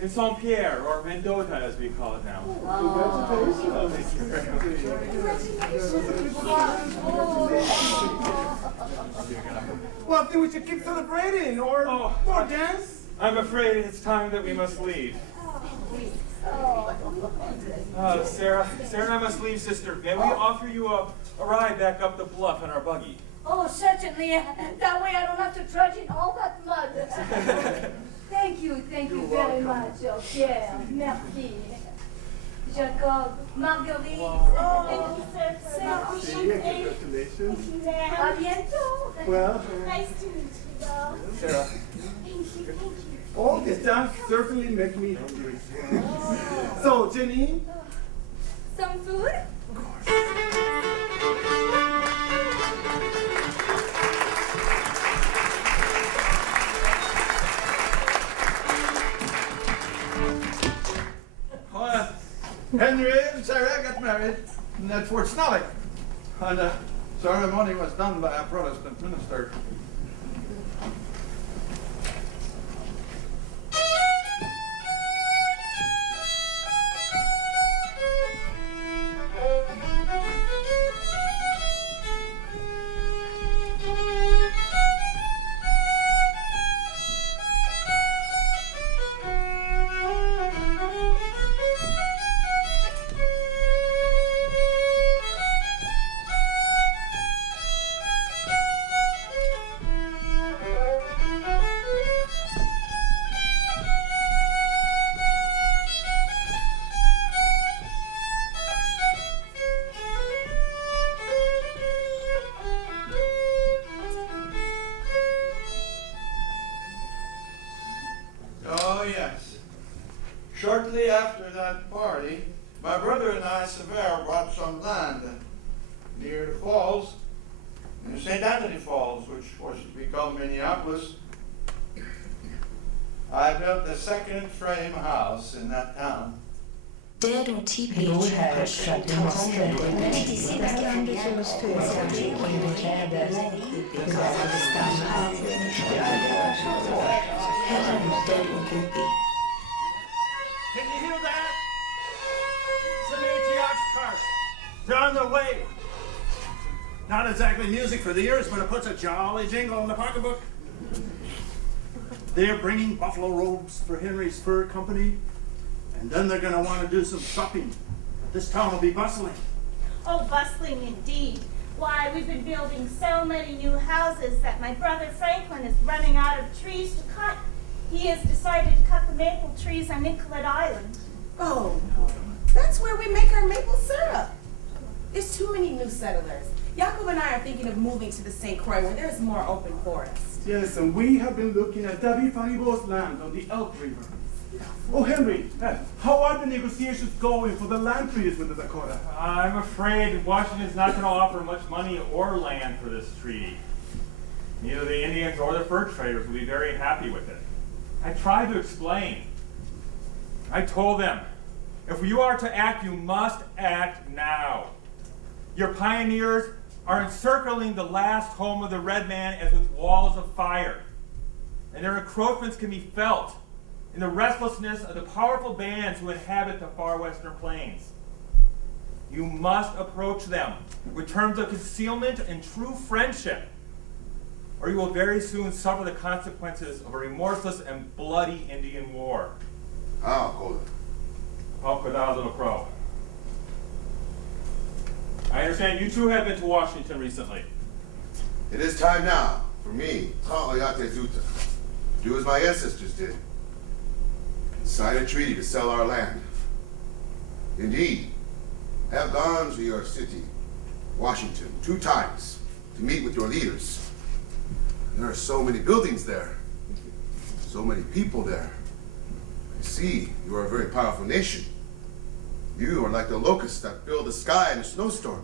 in St. Pierre, or Mendota as we call it now. Well, I think we should keep celebrating, or dance. I'm afraid it's time that we must leave. Sarah and I must leave, sister. May we offer you a ride back up the bluff in our buggy? Oh, certainly. That way I don't have to trudge in all that mud. Thank you very much, oh, Pierre. Merci. Jacob, Marguerite. Oh, Sarah. Congratulations. À bientôt. Well, Nice to meet you, though. Sarah. Thank you. all this dance certainly makes me hungry. So, Jenny? Some food? Henry and Sarah got married at Fort Snelling, and the ceremony was done by a Protestant minister. Shortly after that party, my brother and I, Sever, bought some land near the falls, near St. Anthony Falls, which was to become Minneapolis. I built the second frame house in that town. Det är de typiska personer Det här landet som oss födseln i kläder, hur gav det stanna. Can you hear that? It's an oxcart. They're on their way. Not exactly music for the ears, but it puts a jolly jingle in the pocketbook. They're bringing buffalo robes for Henry's Fur Company, and then they're going to want to do some shopping. This town will be bustling. Oh, bustling indeed. Why, we've been building so many new houses that my brother Franklin is running out of trees to cut. He has decided to cut the maple trees on Nicollet Island. Oh, that's where we make our maple syrup. There's too many new settlers, Jacob and I are thinking of moving to the St. Croix where there's more open forest. Yes, and we have been looking at David Faribault's land on the Elk River. Oh, Henry, how are the negotiations going for the land treaties with the Dakota? I'm afraid Washington's not going to offer much money or land for this treaty. Neither the Indians or the fur traders will be very happy with it. I tried to explain. I told them, if you are to act, you must act now. Your pioneers are encircling the last home of the red man as with walls of fire, and their encroachments can be felt in the restlessness of the powerful bands who inhabit the far western plains. You must approach them with terms of concealment and true friendship, or you will very soon suffer the consequences of a remorseless and bloody Indian war. How, Coda? Oh, cuidado, little crow. I understand you two have been to Washington recently. It is time now for me, Ta'ayate Zuta, to do as my ancestors did. Sign a treaty to sell our land. Indeed, I have gone to your city, Washington, 2 times to meet with your leaders. There are so many buildings there, so many people there. I see you are a very powerful nation. You are like the locusts that fill the sky in a snowstorm.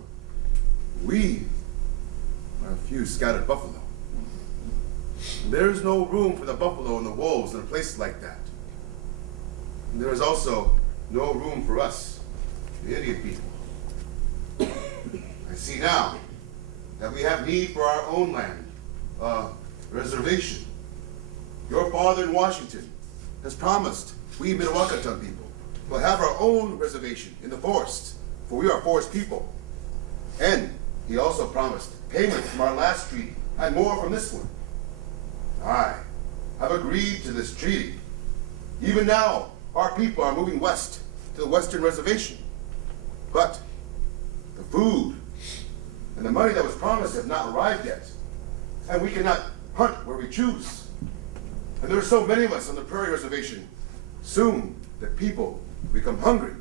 We are a few scattered buffalo. There is no room for the buffalo and the wolves in a place like that. And there is also no room for us, the Indian people. I see now that we have need for our own land, reservation. Your father in Washington has promised we Minnewakanton people will have our own reservation in the forest, for we are forest people. And he also promised payment from our last treaty and more from this one. I have agreed to this treaty. Even now, our people are moving west to the western reservation. But the food and the money that was promised have not arrived yet. And we cannot hunt where we choose. And there are so many of us on the prairie reservation. Soon, the people become hungry.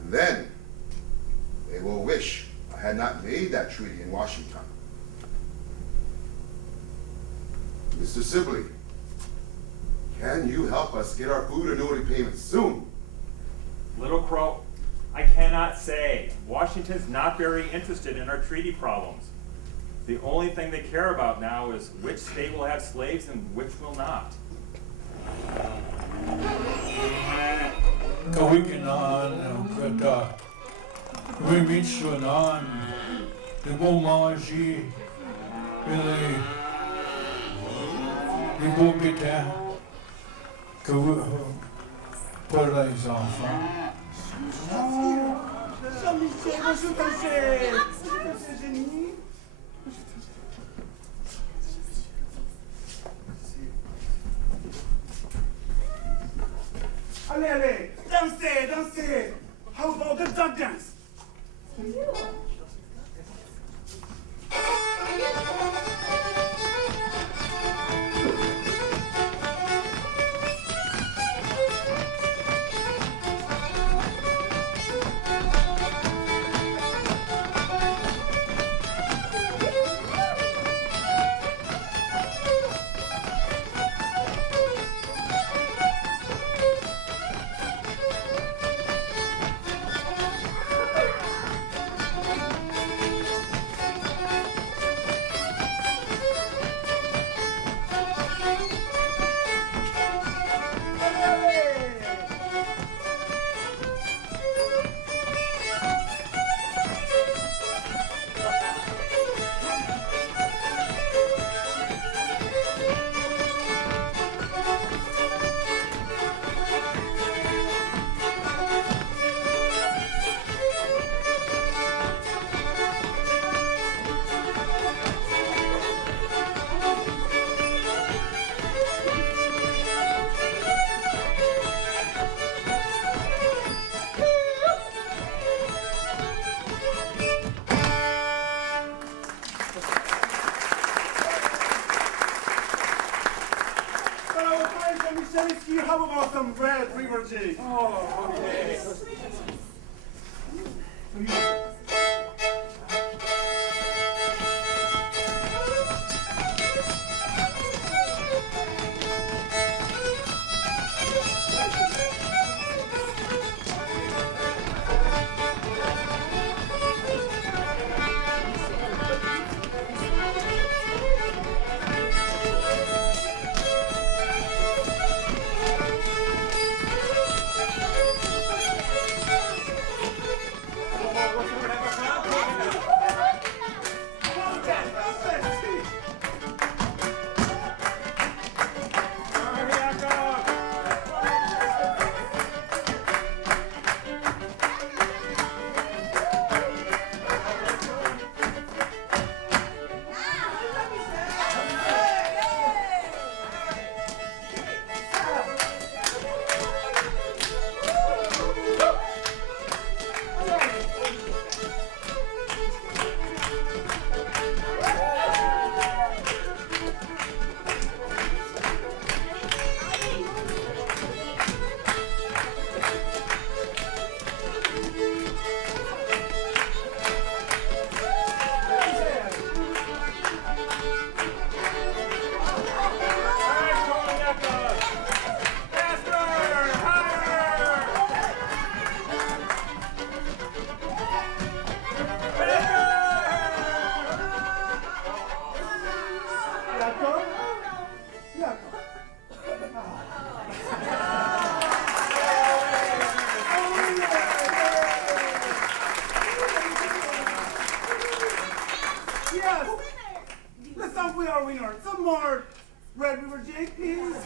And then they will wish I had not made that treaty in Washington. Mr. Sibley, can you help us get our food annuity payments soon? Little Crow, I cannot say. Washington's not very interested in our treaty problems. The only thing they care about now is which state will have slaves and which will not. Kawikanan kata Wimitsunan de Bomaji Billy de Bobita pour les enfants. Allez, allez, dansez, dansez. How about the duck dance? How about some red river jig? Oh, okay. Red River Jig, please?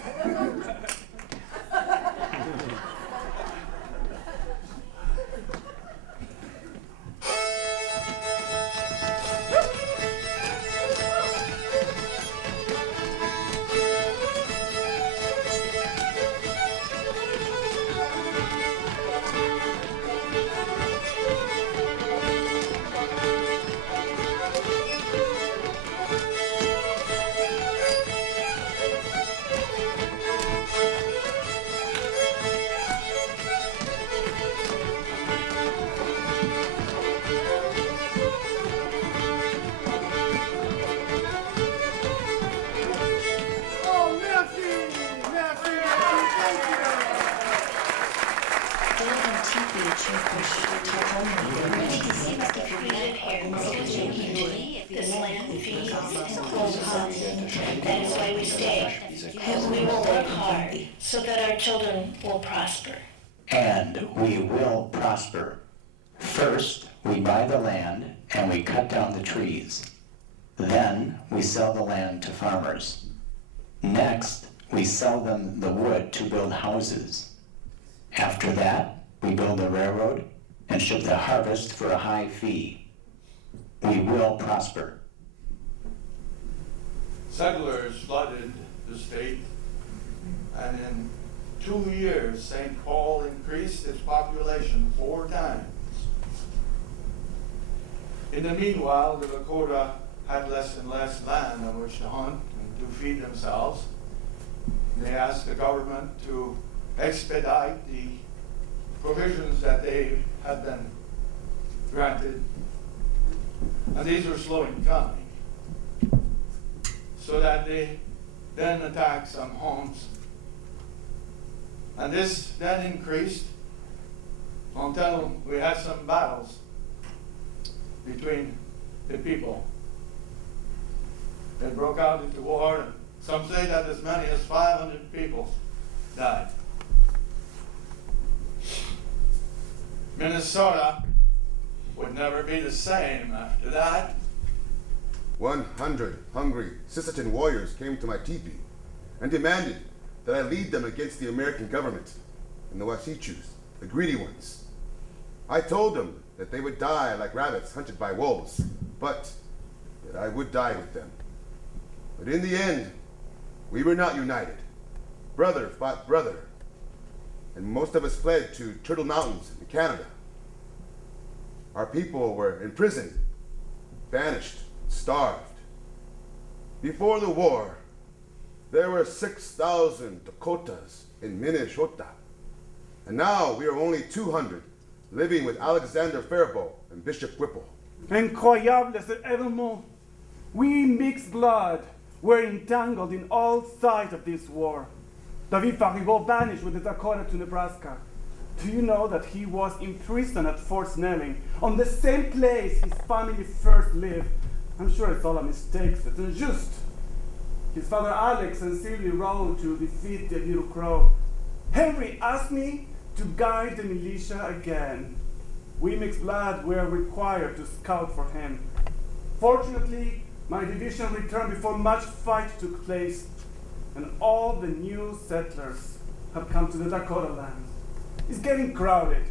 This land feeds and cools hot. That is why we stay. We will work hard so that our children will prosper. And we will prosper. First, we buy the land and we cut down the trees. Then, we sell the land to farmers. Next, we sell them the wood to build houses. After that, we build a railroad and ship the harvest for a high fee. We will prosper. Settlers flooded the state, and in 2 years, St. Paul increased its population 4 times. In the meanwhile, the Dakota had less and less land on which to hunt and to feed themselves. They asked the government to expedite the provisions that they had been granted, and these were slow in coming, so that they then attacked some homes. And this then increased until we had some battles between the people. It broke out into war, and some say that as many as 500 people died. Minnesota would never be the same after that. 100 hungry Sisseton warriors came to my teepee and demanded that I lead them against the American government and the Wasichus, the greedy ones. I told them that they would die like rabbits hunted by wolves, but that I would die with them. But in the end, we were not united. Brother fought brother, and most of us fled to Turtle Mountains in Canada. Our people were imprisoned, banished, starved. Before the war, there were 6,000 Dakotas in Minnesota, and now we are only 200, living with Alexander Faribault and Bishop Whipple. Incroyable, c'est événement. We mixed blood were entangled in all sides of this war. David Faribault banished with the Dakota to Nebraska. Do you know that he was imprisoned at Fort Snelling, on the same place his family first lived? I'm sure it's all a mistake, it's unjust. His father Alex and Sylvie rode to defeat the Little Crow. Henry asked me to guide the militia again. We mixed blood were required to scout for him. Fortunately, my division returned before much fight took place, and all the new settlers have come to the Dakota land. It's getting crowded,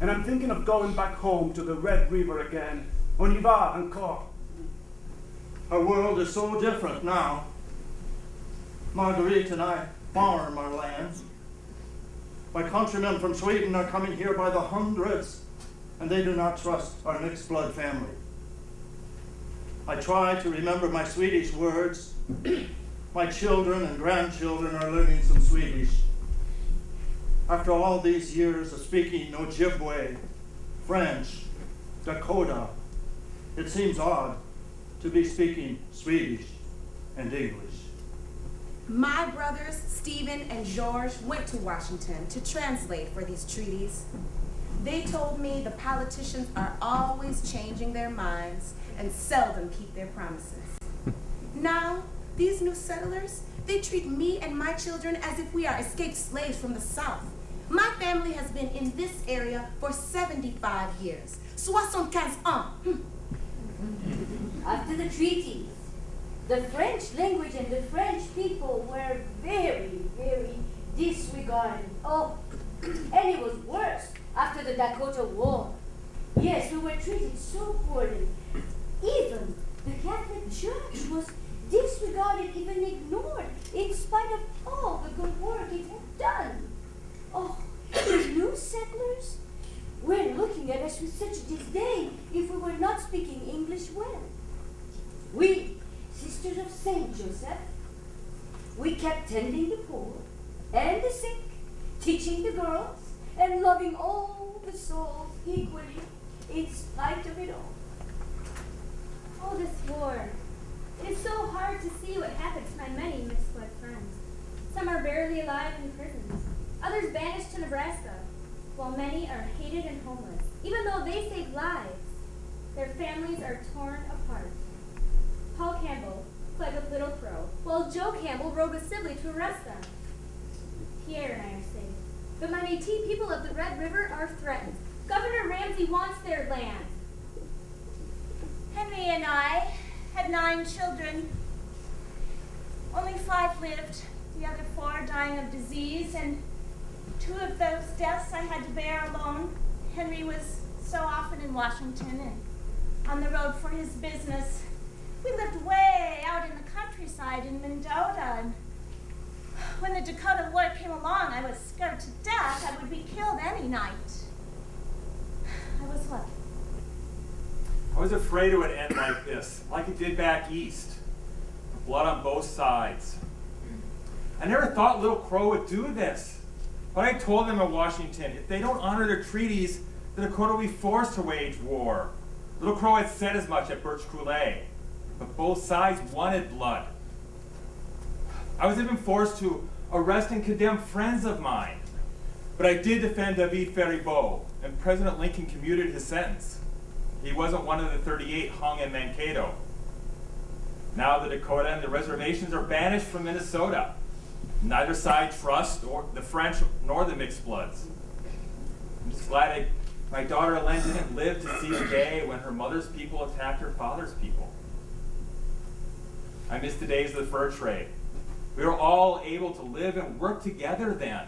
and I'm thinking of going back home to the Red River again. On y va encore. Our world is so different now. Marguerite and I farm our lands. My countrymen from Sweden are coming here by the hundreds, and they do not trust our mixed blood family. I try to remember my Swedish words. My children and grandchildren are learning some Swedish. After all these years of speaking Ojibwe, French, Dakota, it seems odd to be speaking Swedish and English. My brothers, Stephen and George, went to Washington to translate for these treaties. They told me the politicians are always changing their minds and seldom keep their promises. Now, these new settlers, they treat me and my children as if we are escaped slaves from the South. My family has been in this area for 75 years. 75 ans. After the treaties, The French language and the French people were very, very disregarded. Oh, and it was worse after the Dakota War. Yes, we were treated so poorly. Even the Catholic Church was disregarded, even ignored, in spite of all the good work it had done. Oh, the new settlers were looking at us with such disdain if we were not speaking English well. We, Sisters of St. Joseph, we kept tending the poor and the sick, teaching the girls, and loving all the souls equally in spite of it all. Oh, this war. It is so hard to see what happened to my many mixed blood friends. Some are barely alive in prisons, others banished to Nebraska, while many are hated and homeless. Even though they saved lives, their families are torn apart. Paul Campbell fled with Little Crow, while Joe Campbell rode with Sibley to arrest them. Pierre and I are safe, but my Métis people of the Red River are threatened. Governor Ramsey wants their land. Henry and I had 9 children. Only 5 lived, the other 4 dying of disease, and 2 of those deaths I had to bear alone. Henry was so often in Washington and on the road for his business. We lived way out in the countryside in Mendota, and when the Dakota War came along, I was scared to death I would be killed any night. I was lucky. I was afraid it would end like this, like it did back east. Blood on both sides. I never thought Little Crow would do this. But I told them in Washington, if they don't honor their treaties, the Dakota will be forced to wage war. Little Crow had said as much at Birch Coulee, but both sides wanted blood. I was even forced to arrest and condemn friends of mine. But I did defend David Faribault, and President Lincoln commuted his sentence. He wasn't one of the 38 hung in Mankato. Now the Dakota and the reservations are banished from Minnesota. Neither side trusts the French nor the mixed bloods. I'm just glad my daughter Len didn't live to see the day when her mother's people attacked her father's people. I miss the days of the fur trade. We were all able to live and work together then.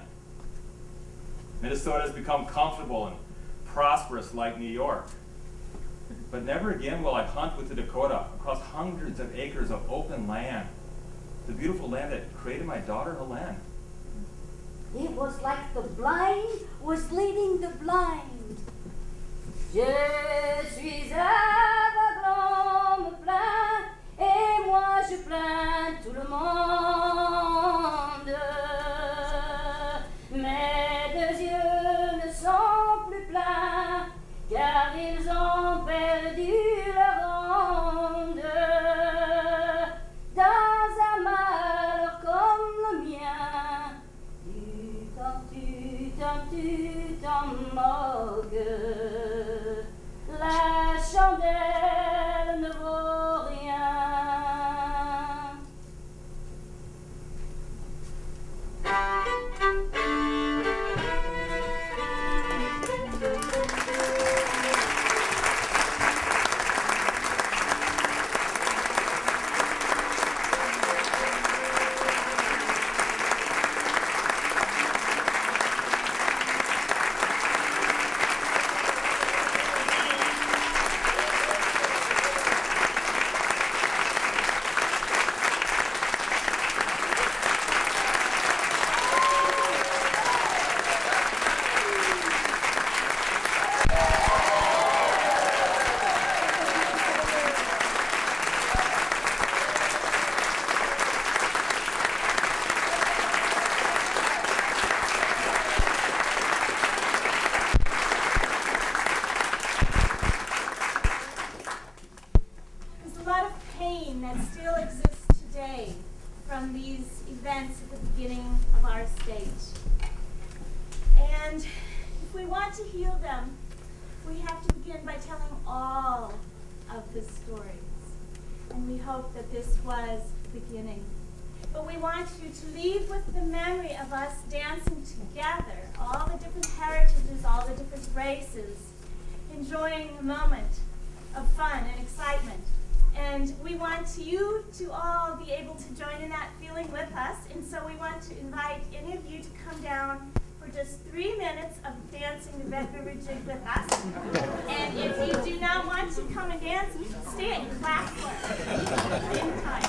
Minnesota has become comfortable and prosperous like New York. But never again will I hunt with the Dakota across hundreds of acres of open land, the beautiful land that created my daughter Helene. It was like the blind was leading the blind. Je suis aveugle, me plains, et moi je plains tout le monde. Mes 2 yeux ne sont plus pleins, car ils ont perdu leur onde. Dans un malheur comme le mien, tu t'en moques. La chandelle ne vaut rien. That this was the beginning. But we want you to leave with the memory of us dancing together, all the different heritages, all the different races, enjoying a moment of fun and excitement, And we want you to all be able to join in that feeling with us. And so we want to invite any of you to come down for just 3 minutes of dancing the Red River Jig with us. And if you do not want to come and dance, you can stay and clap for us anytime.